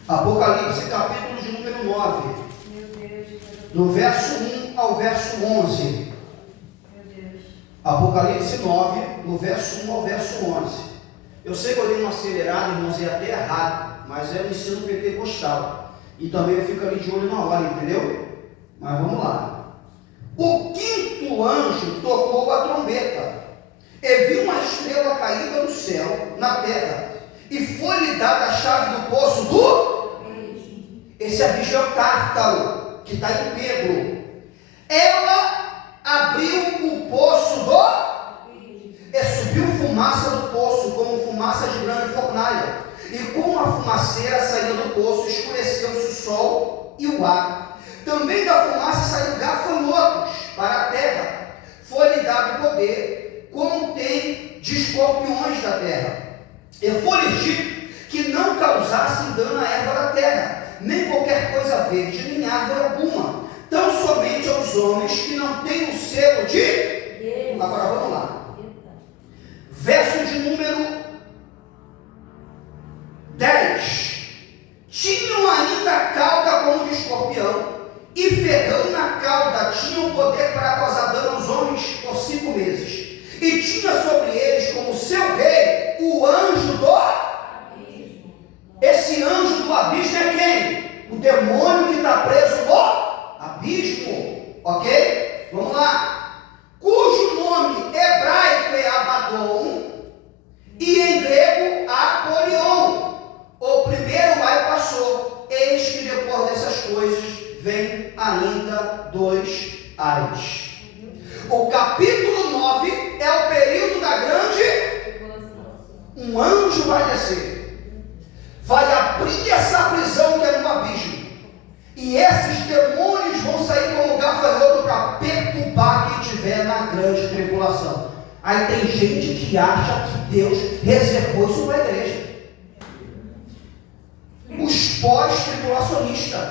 Apocalipse, capítulo de número 9. Do verso 1 ao verso 11. Apocalipse 9, do verso 1 ao verso 11. Eu sei que eu dei uma acelerada, irmãos, e até errado, mas é o ensino pentecostal. E também eu fico ali de olho na hora, entendeu? Mas vamos lá. O quinto anjo tocou a trombeta, E viu uma estrela caída do céu, na terra, e foi-lhe dada a chave do poço do... Esse abismo é o Tártaro, que está em Pedro. Ela abriu o poço do... E subiu fumaça do poço, como fumaça de grande fornalha. E como a fumaceira saía do poço, escureceu-se o sol e o ar. Também da fumaça saíram gafanhotos para a terra. Foi-lhe dado poder, como tem de escorpiões da terra. E foi-lhe dito que não causassem dano à erva da terra, nem qualquer coisa verde, nem árvore alguma, tão somente aos homens que não têm o selo de Deus. Agora vamos lá. Verso de número 10. Tinham ainda cauda como de escorpião, e ferrão na cauda tinham poder para causar dano aos homens por 5 meses. E tinha sobre eles como seu rei o anjo do abismo. Esse anjo do abismo é quem? O demônio que está preso no abismo. Ok? Vamos lá. Cujo nome hebraico é Abaddon e em grego Apolion. O primeiro ai passou. Eis que depois dessas coisas vem ainda 2 ais. O capítulo 9 é o período da grande... Um anjo vai descer, vai abrir essa prisão que é no abismo, e esses demônios vão sair como gafanhoto para perturbar quem estiver na grande tribulação. Aí tem gente que acha que Deus reservou isso para a igreja. Os pós-tribulacionistas,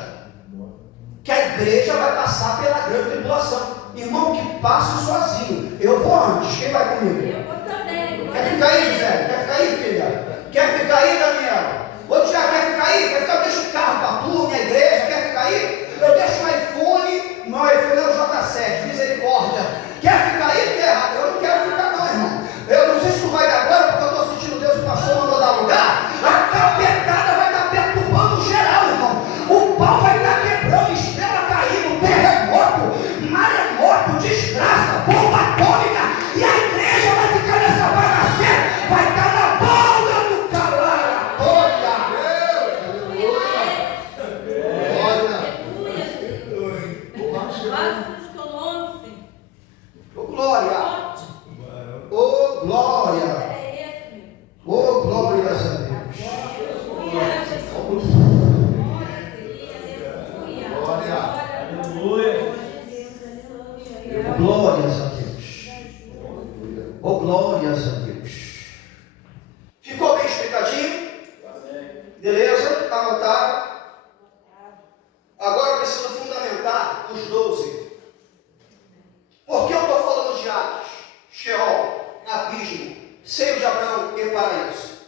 que a igreja vai passar pela grande tribulação. Irmão, que passe sozinho. Eu vou antes. Quem vai comigo? Eu vou também. Quer ficar aí, José? Quer ficar aí, filha? Quer ficar aí, Daniel? Ô, Tiago, quer ficar aí? Quer ficar? Eu deixo o carro para tu, minha igreja. Quer ficar aí? Eu deixo o iPhone. Meu iPhone é o J7. Misericórdia. Quer ficar aí, terra? Eu não quero ficar não, irmão. Eu não sei se tu vai dar agora, porque eu estou sentindo Deus, o pastor mandou dar lugar. A capetada vai estar perturbando geral, irmão. O pau vai estar quebrando, estrela caindo, terremoto, maremoto, desgraça, bomba atômica. E a igreja vai ficar nessa bagaceira. Vai estar na bola do calar. Olha! Ô glória! Ô glória! Ô glória a Deus! Glórias a Deus. Oh, glórias a Deus. Ficou bem explicadinho? Beleza? Anotaram? Agora eu preciso fundamentar os 12. Por que eu estou falando de Hades, Sheol, abismo, seio de Abraão e paraíso?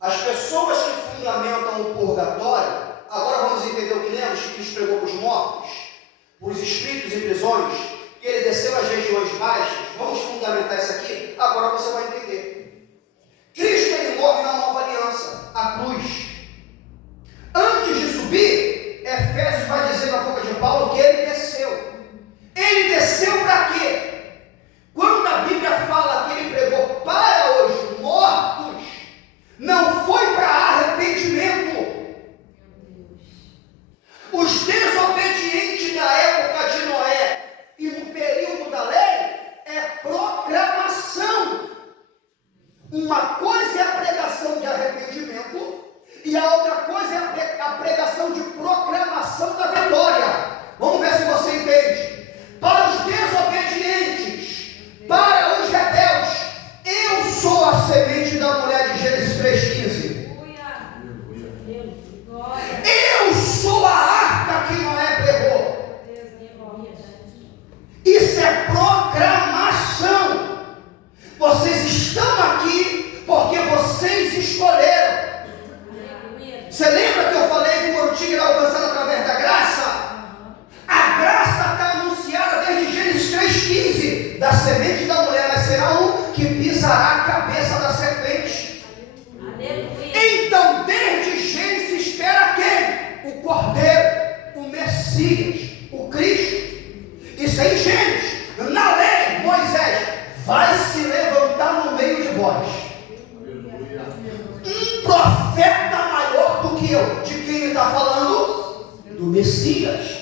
As pessoas que fundamentam o purgatório, agora vamos entender o que lemos, que Cristo pregou para os mortos, os espíritos em prisões, que ele desceu às regiões baixas. Vamos fundamentar isso aqui, agora você vai entender. Cristo, ele morre na nova aliança, a cruz. Antes de subir, Efésios vai dizer na boca de Paulo que ele desceu. Ele desceu para quê? Quando a Bíblia fala que ele pregou para os mortos, não foi para arrependimento. Os desobedientes da época de Noé e no período da lei é proclamação. Uma coisa é a pregação de arrependimento e a outra coisa é a pregação de proclamação da vitória. Vamos ver se você entende. Para os desobedientes, para os rebeldes, eu sou a semente da mulher de Gênesis 3,15. Eu sou a arca que Noé pregou. Isso é proclamação. Vocês estão aqui porque vocês escolheram. Você lembra que eu falei que o antigo era alcançado através da graça? A graça está anunciada desde Gênesis 3,15. Da semente da mulher nascerá um que pisará a cabeça da serpente. Então, desde Gênesis, espera quem? O Cordeiro, o Messias, o Cristo. Isso é em Gênesis. Na lei, Moisés, vai Messias.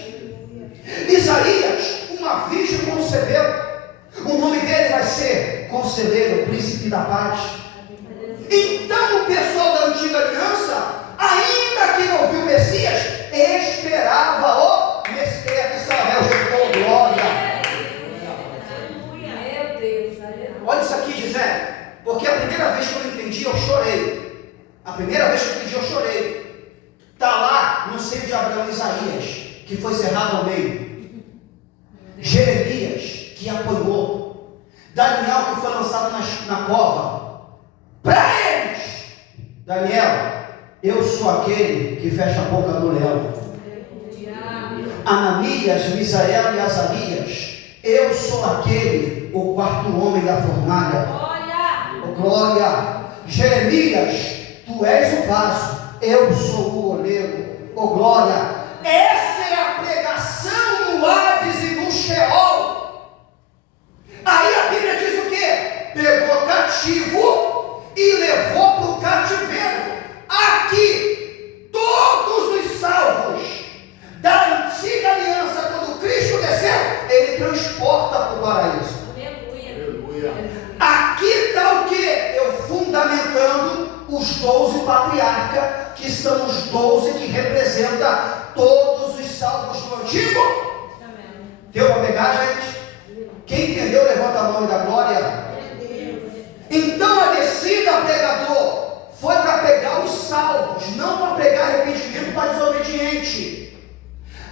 Isaías, uma virgem concebeu. O nome dele vai ser Conselheiro, Príncipe da Paz. Então o pessoal da antiga aliança, ainda que não viu o Messias, esperava o Messias de Israel. Jesus, glória. Meu Deus, aleluia. Olha isso aqui, Gisele, porque a primeira vez que eu entendi, eu chorei. A primeira vez que eu entendi, eu chorei. Está lá no seio de Abraão, Isaías, que foi cerrado ao meio. Jeremias, que apoiou. Daniel, que foi lançado na cova. Para eles, Daniel, eu sou aquele que fecha a boca do leão. Ananias, Misael e Azarias, eu sou aquele, o quarto homem da fornalha. Oh, glória. Jeremias, tu és o vaso, eu sou o oleiro. Oh, glória. Essa é a pregação no Hades e no Sheol. Aí a Bíblia diz o quê? Pegou cativo e levou para o cativeiro. Aqui, todos os salvos da antiga aliança, quando Cristo desceu, ele transporta para o paraíso. Aleluia. Aqui está o quê? Eu fundamentando os 12 patriarcas, que são os 12 que representam todos os salvos do antigo. Deu para pegar, gente? Quem entendeu, levanta a mão e dá glória. Então a descida, pregador, foi para pegar os salvos, não para pegar arrependimento para desobediente.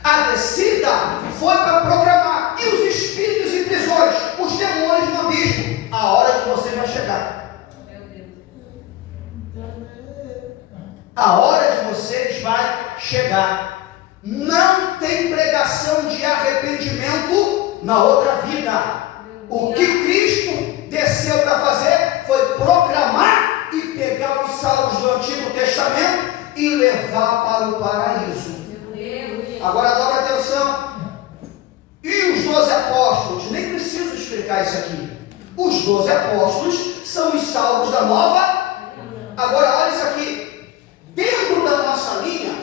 A descida foi para proclamar. E os espíritos em prisões, os demônios no abismo, a hora de você vai chegar. A hora de vocês vai chegar. Não tem pregação de arrependimento na outra vida. O que Cristo desceu para fazer foi proclamar e pegar os salvos do Antigo Testamento e levar para o paraíso. Agora dobra atenção. E os 12 apóstolos? Nem preciso explicar isso aqui. Os 12 apóstolos são os salvos da nova. Agora olha isso aqui. Dentro da nossa linha,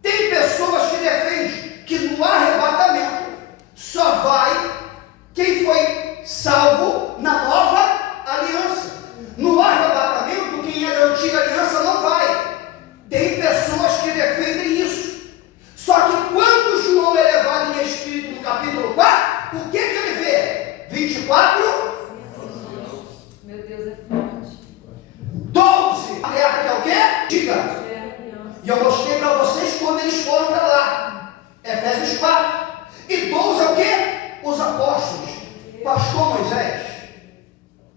tem pessoas que defendem que no arrebatamento só vai quem foi salvo na nova aliança. No arrebatamento, quem é da antiga aliança não vai. Tem pessoas que defendem isso. Só que quando João é levado em espírito no capítulo 4, o que ele vê? 24? Meu Deus, é forte. 12. A guerra que é o quê? Diga. E eu mostrei para vocês quando eles foram para lá. Efésios 4. E 12 é o quê? Os apóstolos. Pastor Moisés,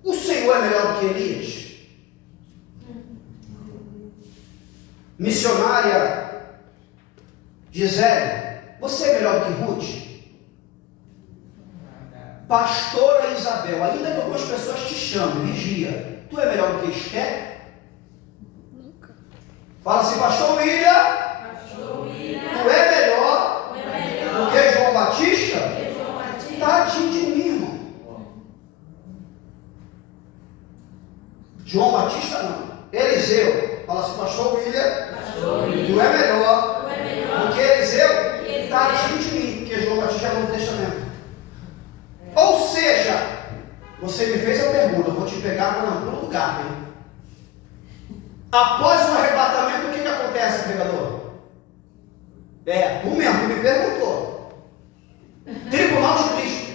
o Senhor é melhor do que Elias? Missionária Gisele, você é melhor do que Ruth? Pastora Isabel, ainda que algumas pessoas te chamem, vigia, tu é melhor do que Esther? Nunca. Fala assim, pastor William, tu é melhor do que João Batista? Tadinho de mim, irmão. João Batista não. Eliseu, fala assim, pastor William, tu é melhor do que Eliseu? Tadinho de mim, porque João Batista é Novo Testamento. Ou seja, você me fez a pergunta, eu vou te pegar para não pulo do gato, hein? Após o arrebatamento, o que acontece, pregador? Tu mesmo me perguntou. Tribunal de Cristo.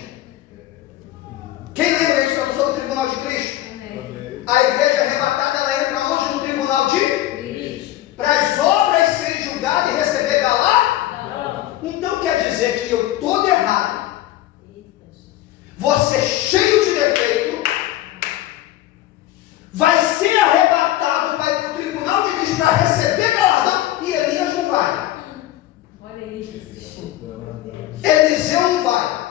Quem lembra que a gente falou sobre o Tribunal de Cristo? A igreja arrebatada, ela entra onde? No Tribunal de Cristo. Para as obras serem julgadas e receber galardão? Então quer dizer que eu todo errado, você cheio de defeito, vai ser arrebatado, vai para o Tribunal de Cristo para receber galardão, e Elias não vai. Olha isso. Eliseu não vai.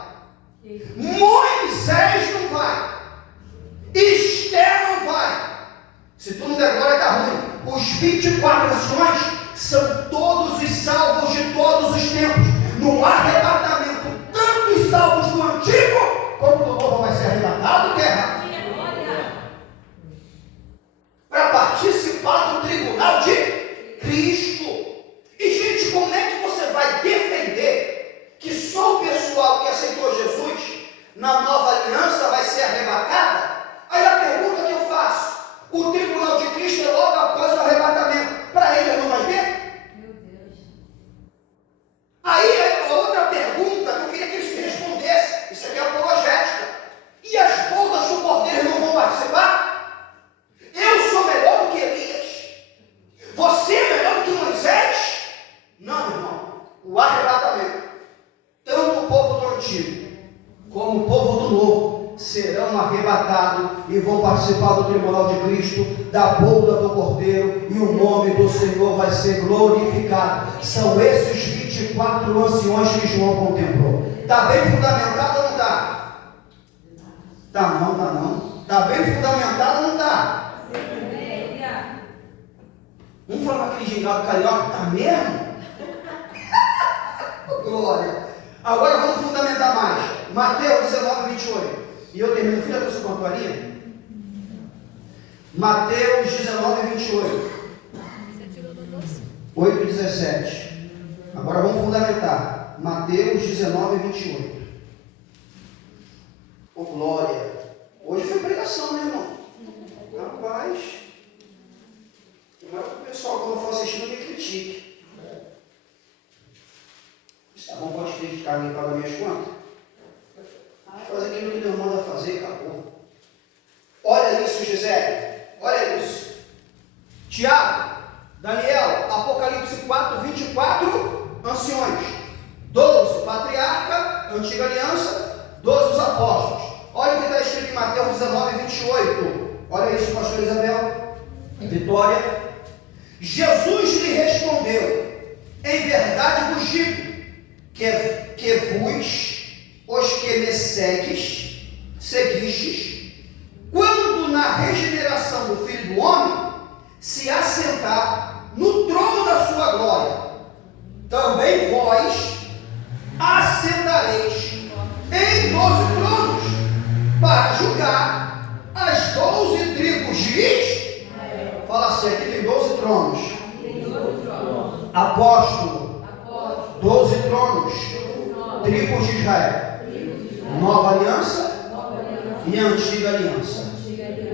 arrebatados e vão participar do tribunal de Cristo, da boda do Cordeiro, e o nome do Senhor vai ser glorificado. São esses 24 anciões que João contemplou. Está bem fundamentado ou não está? Está não. Está bem fundamentado ou não está? Vamos falar aquele gingado carioca, está mesmo? Glória. Agora vamos fundamentar mais. Mateus 19, 28. E eu termino. Filha, você contou ali? Mateus 19, 28. 8 e 17. Agora vamos fundamentar. Mateus 19, 28. Oh, glória. Hoje foi pregação, né, irmão? Rapaz. Agora o pessoal, quando for assistindo, me critique. Tá bom, pode criticar, nem pagar minhas contas. Fazer aquilo que Deus manda fazer, acabou. Olha isso, Gisele. Olha isso. Tiago, Daniel, Apocalipse 4, 24, anciões. 12, patriarca, antiga aliança. 12, os apóstolos. Olha o que está escrito em Mateus 19, 28. Olha isso, pastor Isabel. Vitória. Jesus lhe respondeu: em verdade vos digo, que os que me seguistes, quando na regeneração do Filho do Homem se assentar no trono da sua glória, também vós assentareis em 12 tronos, para julgar as 12 tribos de Israel. Fala assim, aqui tem 12 tronos. Apóstolo, 12 tronos. Tribos de Israel. Nova aliança e antiga aliança.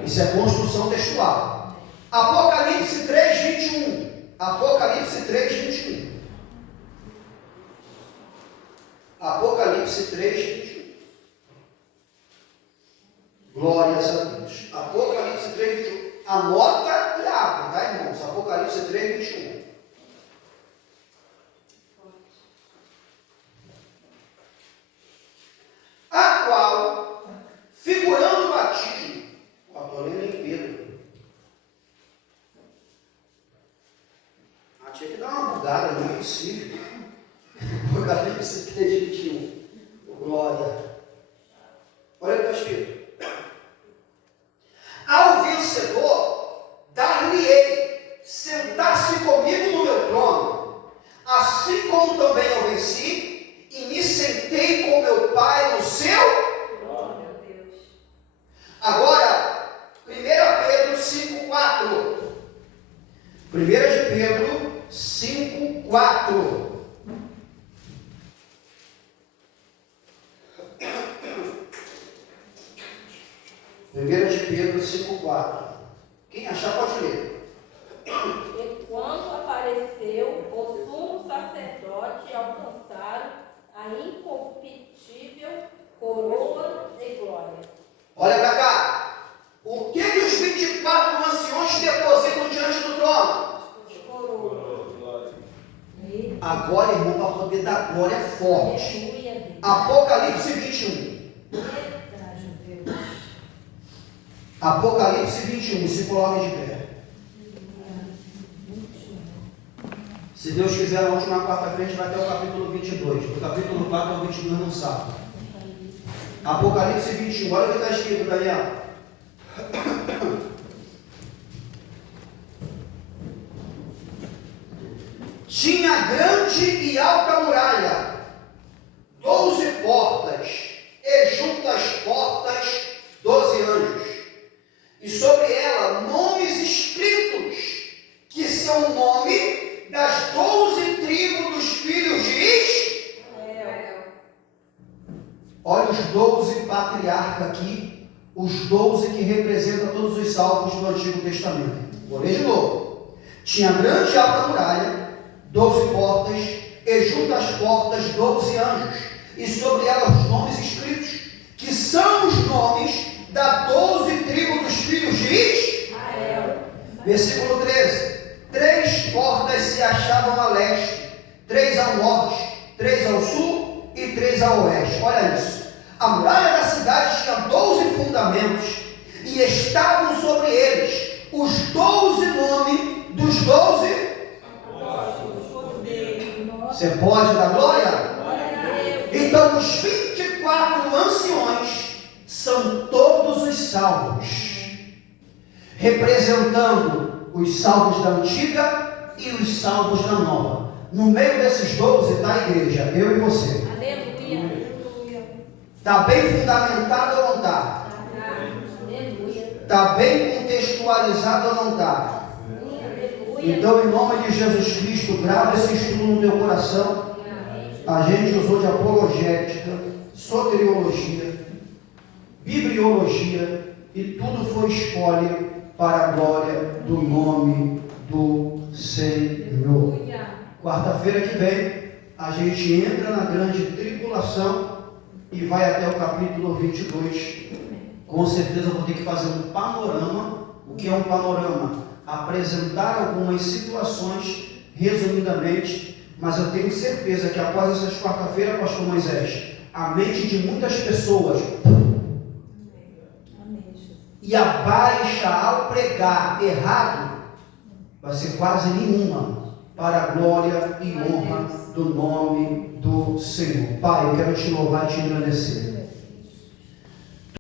Isso é construção textual. Apocalipse 3, 21. Apocalipse 3, 21. Apocalipse 3, 21. Glórias a Deus. Apocalipse 3, 21. Anota e abre, tá, irmãos? Apocalipse 3, 21. A qual, figurando o batismo, estou lendo em Pedro. Tinha que dar uma bugada, não é possível. Apocalipse 3, 21. Glória. Olha o que está escrito. Ao vencedor, dar-lhe-ei sentar-se comigo no meu trono, assim como também eu venci e me sentei com meu Pai no seu. Agora, 1 Pedro 5,4. 1 Pedro 5,4. Primeira de Pedro 5,4. Quem achar pode ler. E quando apareceu o sumo sacerdote, alcançaram a incorruptível coroa de glória. Olha para cá. O que os 24 anciões depositam diante do trono? Coroa. Agora, irmão, para poder dar glória forte. Apocalipse 21. Apocalipse 21, se coloque de pé. Se Deus quiser, na última quarta-feira, a gente vai até o capítulo 22. Do capítulo 4 ao 22 no sábado. Apocalipse 21, olha o que está escrito, Daniel. Tinha grande e alta muralha, 12 portas, e junto às portas 12 anjos. E sobre ela nomes escritos, que são o nome das 12 tribos dos filhos de Israel. Olha os 12 patriarcas aqui, os 12 que representam todos os salvos do Antigo Testamento. Vou ler de novo. Tinha grande e alta muralha, 12 portas, e junto às portas 12 anjos, e sobre ela os nomes escritos, que são os nomes da 12 tribos dos filhos de Israel. Versículo 13. 3 portas se achavam a leste, 3 ao norte, 3 ao sul e 3 ao oeste. Olha isso. A muralha da cidade tinha 12 fundamentos, e estavam sobre eles os 12 nomes dos 12. Você pode dar glória? Então os 24 anciões são todos os salvos, representando os salvos da antiga e os salvos da nova. No meio desses 12 está a igreja, eu e você. Está bem fundamentado ou não está? Está bem contextualizado ou não está? Então, em nome de Jesus Cristo, grava esse estudo no teu coração. A gente usou de apologética, soteriologia, bibliologia, e tudo foi escolha para a glória do nome do Senhor. Quarta-feira que vem, a gente entra na grande tribulação e vai até o capítulo 22. Com certeza eu vou ter que fazer um panorama. O que é um panorama? Apresentar algumas situações, resumidamente, mas eu tenho certeza que após essas quarta-feira, pastor Moisés, a mente de muitas pessoas e a baixa ao pregar errado vai ser quase nenhuma, para a glória e honra do nome do Senhor. Pai, eu quero te louvar e te agradecer.